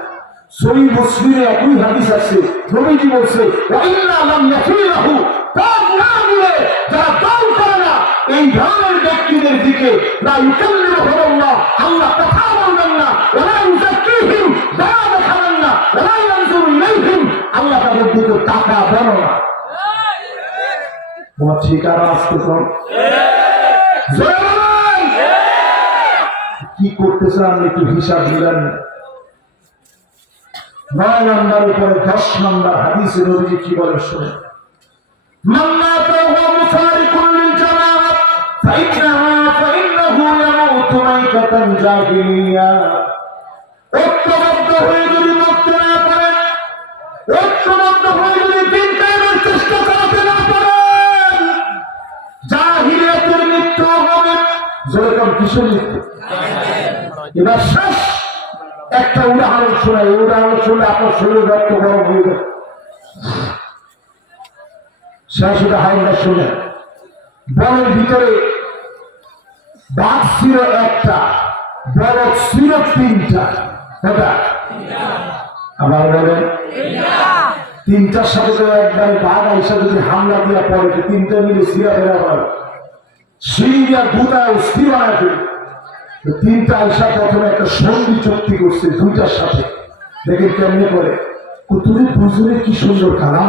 সহিহ মুসলিমে একই হাদিস আছে, নবীজি বলছে, ওয়া ইন্না লাম ইয়াফিরাহু, পদ না দিলে যারা দল করে না, এই ধরনের ব্যক্তিদের দিকে লা ইউকাল্লিমুহুল্লাহ, আল্লাহ কথা বলবেন না, ওয়া ইউযাক্কিহিম, দয়া দেখাবেন না, ওয়া ইয়ানজুরু ইলাইহিম, আল্লাহ তাদের দিকে তাকাবেন না। তোমার ঠিকানা আসতে কম কি করতেছে আপনি একটু হিসাব দিলেন। ৯ নম্বর উপরে 10 নম্বর হাদিসে নবীজি কি বলে শুনে, মান মাতা ওয়া মুফারিকুন লিল জামাআত ফাইন্নাহু ইয়ামুতু মাইতাতান জাহিলিয়া। ঐক্যবদ্ধ হয়ে যদি মরতে না পারেন, ঐক্যবদ্ধ হয়ে যদি দিন কায়েমের চেষ্টা চালাতে না পারেন, জাহিলিয়াতের মৃত্যু হবে। যেরকম কিসের মৃত্যু? এবার শেষ একটা উদাহরণ শোনাই, এই উদাহরণ শুনলে আপনার শরীর রক্ত গরম হয়ে যাবে। শেষ উদাহরণটা শুনে, বনের ভিতরে বাঘ ছিল একটা, বলদ ছিল তিনটা। কটা? আবার বলেন, তিনটার সাথে তো একবারে বাঘ আইসা যদি হামলা দিয়া পড়ে, তিনটা মিলে সিরা ফেরা পারে, সিরিয়া গুদায় স্থির বানাতে। তিনটা আইসা প্রথমে একটা সন্ধি চুক্তি করছে দুইটার সাথে। দেখেন কেমনে করে, তুমি দুজনে কি সুন্দর কালা,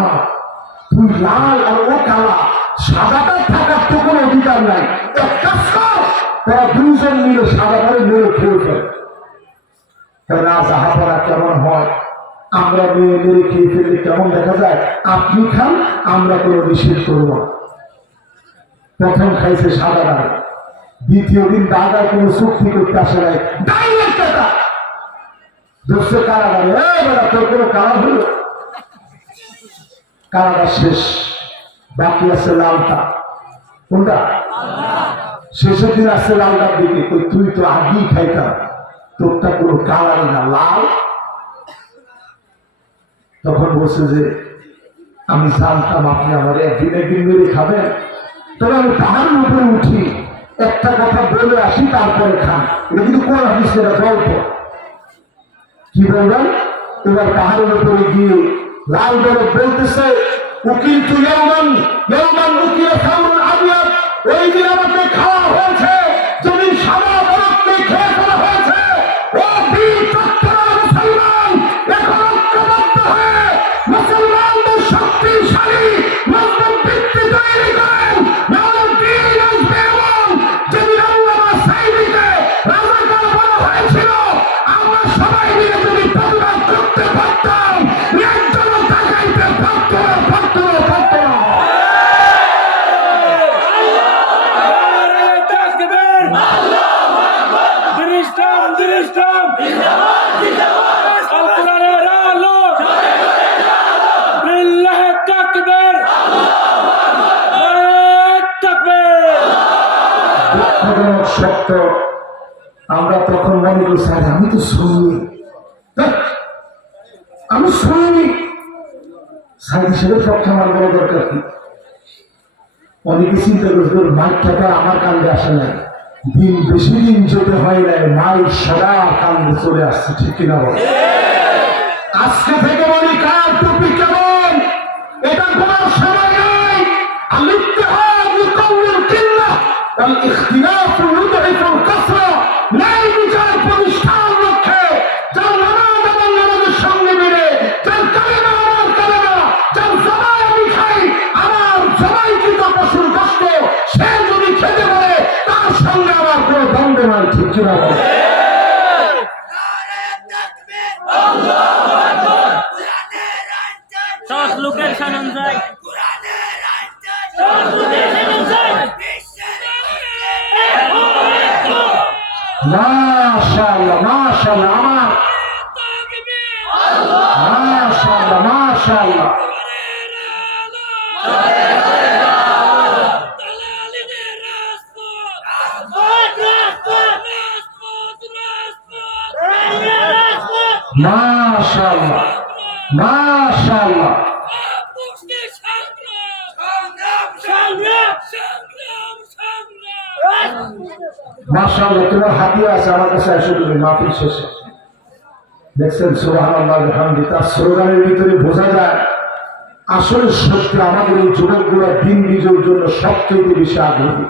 তুই লাল আর ও কালা, সাদাটা থাকার তো কোনো অধিকার নাই। এক কাজ কর, তারা দুইজন মিলে সাদাটারে মেরে খেয়ে ফেলে। রাজাহাপারা কেমন হয়, আমরা মেয়ে মেরে খেয়ে ফেললে কেমন দেখা যায়, আপনি খান, আমরা কোনো নিষেধ করবো না। প্রথম খাইছে সাদা ডাল, দ্বিতীয় দিন দাদার কোনো চুক্তি করতে আসে নাই, ডাইরেক্ট এটা ধরছে কারাগারে। বেটা তোর কোনো কারা হলো, কারাটা শেষ, বাকি আছে লালটা। কোনটা? শেষের দিন আসছে লালটার দিকে, তুই তো আগেই খাইতাম, তোরটা কোনো কালারই না, লাল। তখন বলছে যে আমি জানতাম আপনি আমার একদিন একদিন মেরে খাবেন, তবে আমি পাহাড়ের উপরে উঠি, একটা কথা বলে আসি, তারপরে খান। এটা কিন্তু কোন হাদিস, এটা গল্প। কি বলবেন? এবার পাহাড়ের উপরে গিয়ে লাল বলে বলতেছে, উকিল তুই উকিল আবিয়াদ, ওই দিন আমাকে খাওয়া হয়েছে, যেদিন সাদা বরফকে খেয়ে ফেলা হয়েছে। ও বীর চট্টগ্রাম মুসলমান, এখন ঐক্যবদ্ধ হয়ে মুসলমানদের শক্তিশালী মজবুত ভিত্তি তৈরি করেন, নাহলে দিন আসবে এমন, যেদিন আল্লামা সাঈদীকে রাজাকার বলা হয়েছিল, আমরা সবাই মিলে যদি প্রতিবাদ করতে পারতাম, একজনও তাকাইতে পারত না। সত্য, আমরা তখন মনে করি স্যার আমি তো শুনি, আমি শুনি সাইড হিসেবের পক্ষে আমার বড় দরকার কি? অনেকে চিন্তা করছে মাইকটা আমার কান্দে আসে নাই, দিন বেশি দিন যেতে হয় নাই, মায়ের সবার কান্দে চলে আসছে। ঠিক কিনা বল? আজকে থেকে বলি, কার টুপি কেমন, এটা কোনো সময় নাই। লিখতে হয় الاختلاف يضعف الكثرة، ন্যায় বিচার প্রতিষ্ঠার লক্ষ্যে, যার নামাজ আমার নামাজের সঙ্গে মিলে, যার কালেমা আমার কালেমা, যার জবাই আমি খাই, আমার জবাই কিন্তু পশুর কষ্ট, সে যদি খেতে পারে তার সঙ্গে আমার কোনো দ্বন্দ্ব নাই। ঠিক কিনা বলে? লোকের সানন যায়, মাশাআল্লাহ মাশাআল্লাহ, আমার মাশাআল্লাহ মাশাআল্লাহ। মাশাআল্লাহ মাশাআল্লাহ। মাশাআল্লাহ, তোমার হাতিয়া আছে আমার কাছে, এসে তুমি মাহফিল শেষে দেখছেন সুবহানাল্লাহ বিহামদি, তার স্লোগানের ভিতরে বোঝা যায় আসলে সত্যি আমাদের এই যুবকগুলো দিন বিজয়ের জন্য সবচেয়ে বেশি আগ্রহী।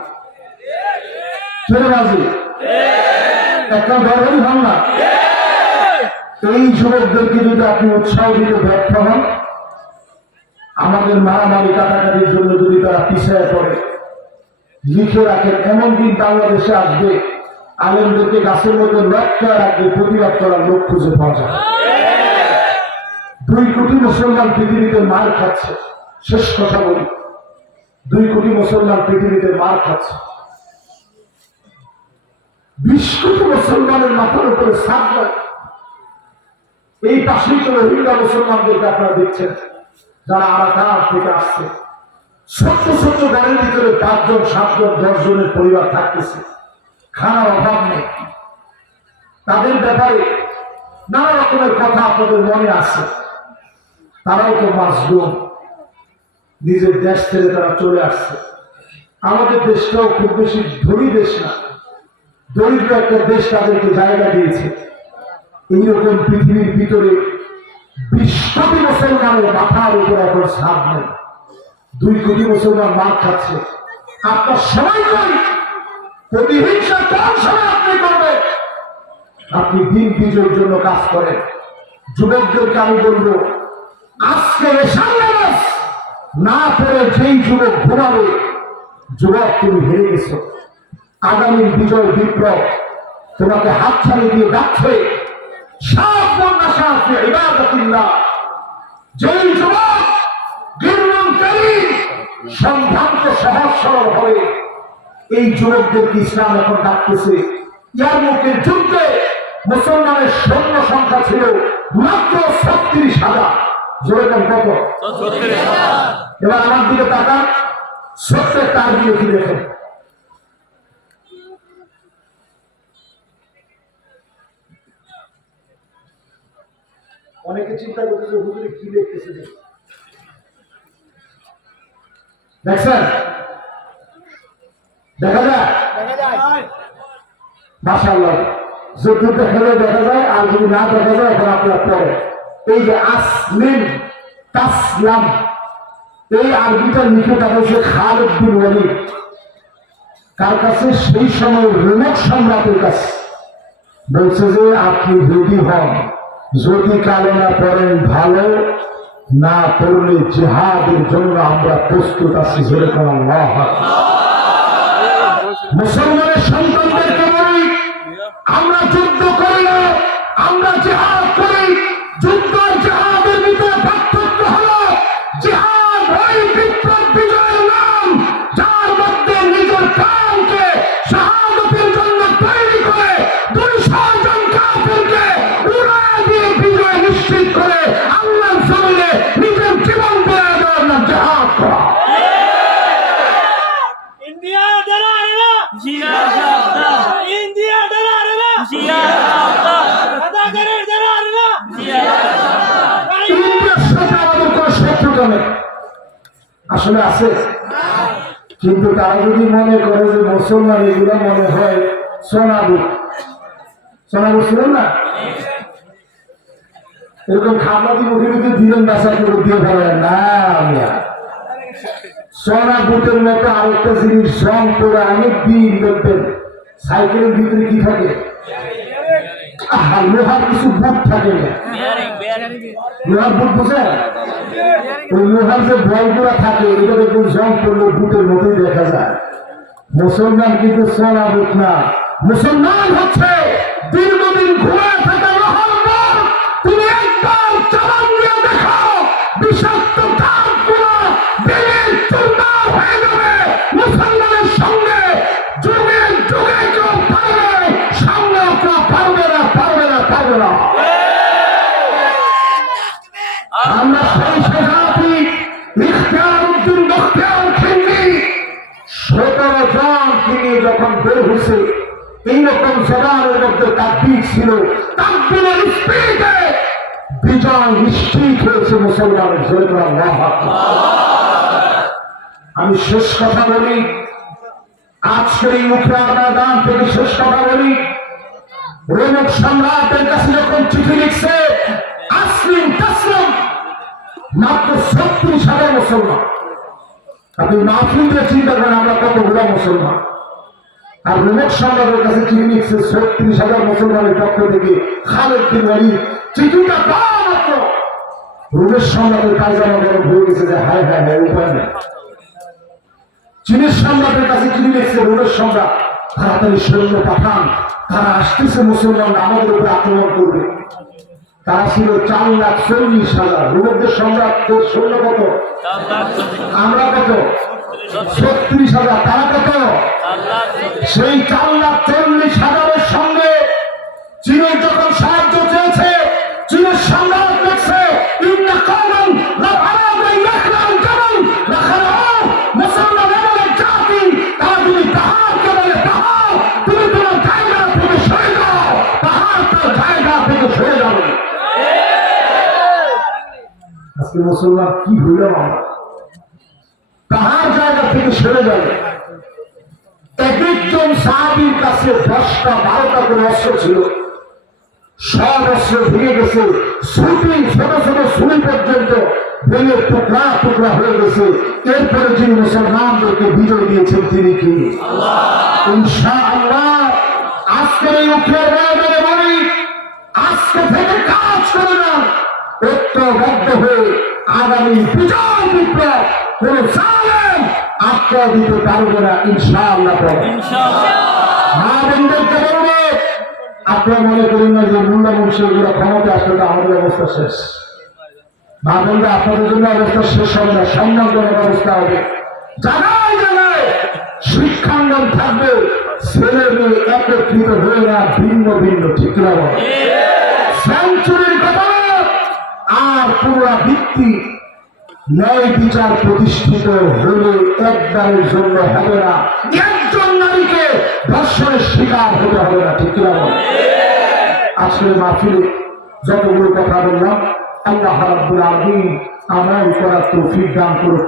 একটা দরবারই হন না, এই যুবকদেরকে যদি আপনি উৎসাহ দিতে ব্যর্থ হন, আমাদের মারামারি কাটাকাটির জন্য যদি তারা পিছিয়ে পড়ে, লিখে রাখেন এমন দিন বাংলাদেশে আসবে, আলেমদেরকে গাছের মধ্যে লক্ষ্য রাখবে, প্রতিবাদ করার লোক খুঁজে পাওয়া যাবে। 2 কোটি মুসলমান পৃথিবীতে মার খাচ্ছে, শেষ কথা বলি, 2 কোটি মুসলমান পৃথিবীতে মার খাচ্ছে, 20 কোটি মুসলমানের মাথার উপরে ছাদ নাই। এই পাশেই তো রোহিঙ্গা মুসলমানদেরকে আপনারা দেখছেন, যারা আরাকান থেকে আসছে। ছোট্ট ছোট্ট ঘরের ভিতরে 5 জন 7 জন 10 জনের পরিবার থাকতেছে, খানার অভাব নেই। তাদের ব্যাপারে নানা রকমের কথা আপনাদের মনে আছে। তারাও তো মাজলুম, নিজের দেশ ছেড়ে তারা চলে আসছে। আমাদের দেশটাও খুব বেশি ধনী দেশ না, দরিদ্র একটা দেশ তাদেরকে জায়গা দিয়েছে। এইরকম পৃথিবীর ভিতরে 20 কোটি মুসলমানের মাথার উপর এখন ছাদ নেই, 2 কোটি মুসলমান মার খাচ্ছে। আপনার সময় কই? প্রতিহিংসা কোন সময় আপনি করবেন? আপনি দিন বিজয়ের জন্য কাজ করেন। যুবকদেরকে আমি বলবো, আজকে এশার নামাজ না পড়ে যেই যুবক ঘুমাবে, যুবক তুমি হেরে গেছো। আগামী বিজয় বিপ্লব তোমাকে হাত ছাড়িয়ে দিয়ে যাচ্ছে। যেই যুবক সম্ভ্রান্ত সহজ সরল হবে, এই যুবকদেরকে ইসলাম এখন ডাকতেছে। ইয়ারমুকের যুদ্ধে মুসলমানের সৈন্য সংখ্যা ছিল মাত্র 36,000। যেরকম কত? এবার আমার দিকে তাকান, সত্যের তার দিকে কি দেখেন? অনেকে চিন্তা করতেছে হুজুরে কি লিখতেছে, দেখছেন? দেখা যায় মাশাআল্লাহ, যদি দেখলে দেখা যায়, আর যদি না দেখা যায় এখন আপনার পরে। এই যে আসলিম তাসলাম, এই আরবিটা লিখে পাঠাচ্ছে খালিদ বিন ওয়ালিদ। কার কাছে? সেই সময় রোমক সম্রাটের কাছে। বলছে যে আপনি রেডি হন, যদি কালেমা পড়েন ভালো, না পড়লে জিহাদের জন্য আমরা প্রস্তুত আছি। যেরকম আল্লাহ মুসলমানের সন্তানদেরকে বলি, আমরা যুদ্ধ করি না, আমরা জিহাদ করি। যুদ্ধ জিহাদের ভিতরে পার্থক্য হলো, জিহাদ ওই বিপ্লব বিজয়ের নাম যার মধ্যে নিজের প্রাণকে শাহাদাতের জন্য তৈরি করে 200 জন কাফিরকে উড়ায় দিয়ে বিজয় নিশ্চিত করে আল্লাহর জমিনে নিজের জীবন দেওয়া দেওয়ার নাম জিহাদ করা। इंडिया डरा है ना, জিয়া সাবধান, इंडिया डरा है ना, জিয়া সাবধান, अदा करे डरा है ना, জিয়া সাবধান। ইন্ডিয়ার সাথে আমাদের কোনো শত্রুতা নেই, আসলে আছে। কিন্তু তারা যদি মনে করে যে মুসলমান, এগুলো মনে হয় সোনাবুট। সোনাবুট ছিলেন না, এরকম খামলাদি মুখের ভিতরে দিলেন বাসা করে দিয়ে ফেলেন না। সোনাবুটের মতো আরেকটা জিনিস রং করে অনেক দিন দেখবেন সাইকেলের ভিতরে কি থাকে, লোহার কিছু বুট থাকে না। বিয়ারিং বিয়ারিং লোহার বুট বুঝেন? ওই লোহার যে বলগুলা থাকে, এটা দেখুন জং করলে বুটের মতোই দেখা যায়। মুসলমান কিন্তু সোনা বুট না, মুসলমান হচ্ছে দীর্ঘদিন ঘুরে থাকা লোহার বল। তুমি একবার চালান দিয়ে দেখো, বিষাক্ত দাঁতগুলো দিনের চুরমার হয়ে যাবে। মুসলমানের সঙ্গে যুগে যুগে কেউ পারবে, সামনে কেউ পারবে না, পারবে না, পারবে না। আমরা সেই সেনাপতি ইখতিয়ারউদ্দিন বখতিয়ার খিলজি 17 জনকে নিয়ে যখন বের হয়েছে, এইরকম জবানের মধ্যে তাকবীর ছিল, তাকবীরের স্পিডে বিজয় নিশ্চিত হয়েছে মুসলমানের। জয় আল্লাহু আকবার। আমি শেষ কথা বলি, আজকের এই মুখরার ময়দান থেকে শেষ কথা বলি, রোমক সম্রাটের কাছে যখন চিঠি লিখছে আসলিম তাসলিম, মাত্র 36,000 মুসলমান। আপনি মাহফিল দিয়ে চিন্তা করেন আমরা কতগুলো মুসলমান। আর রোমক সম্রাটের কাছে চিঠি লিখছে 36,000 মুসলমানের পক্ষ থেকে খালিদ বিন ওয়ালিদ। চিঠিটা পাওয়া মাত্র রোমের সম্রাটের পায়জামা গরম হয়ে গেছে যে হায় হায় হায়, উপায় নেই। চীনের সম্রাটের কাছে চিঠি লিখছে রোমের সম্রাট, তাড়াতাড়ি সৈন্য পাঠান, তারা আসতেছে, মুসলমানরা আমাদের উপরে আক্রমণ করবে। তারা ছিল 4,40,000। রোমের সম্রাটদের সৈন্য কত? আমরা কত? 36,000। তারা কত? সেই 4,40,000-এর সঙ্গে চীনের যখন সাহায্য চেয়েছে, চীনের মুসলমান কি হইলাম আমরা, তাহার জায়গা থেকে সরে যাবে। একজন সাহাবীর কাছে 10টা 12টা করে অস্ত্র ছিল, সব অস্ত্র ভেঙে গেছে, ছুটি ছোট ছোট ছুরি পর্যন্ত ভেঙে টুকরা টুকরা হয়ে গেছে। এরপরে যিনি মুসলমানদেরকে বিজয় দিয়েছেন তিনি কি? ইনশাআল্লাহ আজকের এই উঠে বলি, আজকে থেকে কাজ করে না ঐক্যবদ্ধ হয়ে আগামী বিজয় বিপ্লব কোন জালেম আটকা দিতে পারবে না ইনশাআল্লাহ। মা বোনদেরকে বলবো, আপনারা মনে করেন না যে মুন্ডা মুন্সিগুলো ক্ষমতা আসলে আমাদের অবস্থা শেষ। মা বোনরা আপনাদের জন্য অবস্থা শেষ হবে না, সম্মানজনক অবস্থা হবে। জানাই জানাই শিক্ষাঙ্গন থাকবে, ছেলে মেয়ে একত্রিত হয়ে না ভিন্ন ভিন্ন, ঠিক না? সেঞ্চুরির কথা আর পুনরাবৃত্তি ন্যায় বিচার প্রতিষ্ঠিত হলে একবারের জন্য হবে না, একজন নারীকে ধর্ষণের শিকার হতে হবে না, ঠিক না? আজকের মাহফিলে যতগুলো কথা বললাম, আল্লাহ রাব্বুল আলামিন আমল করার তৌফিক দান করুন।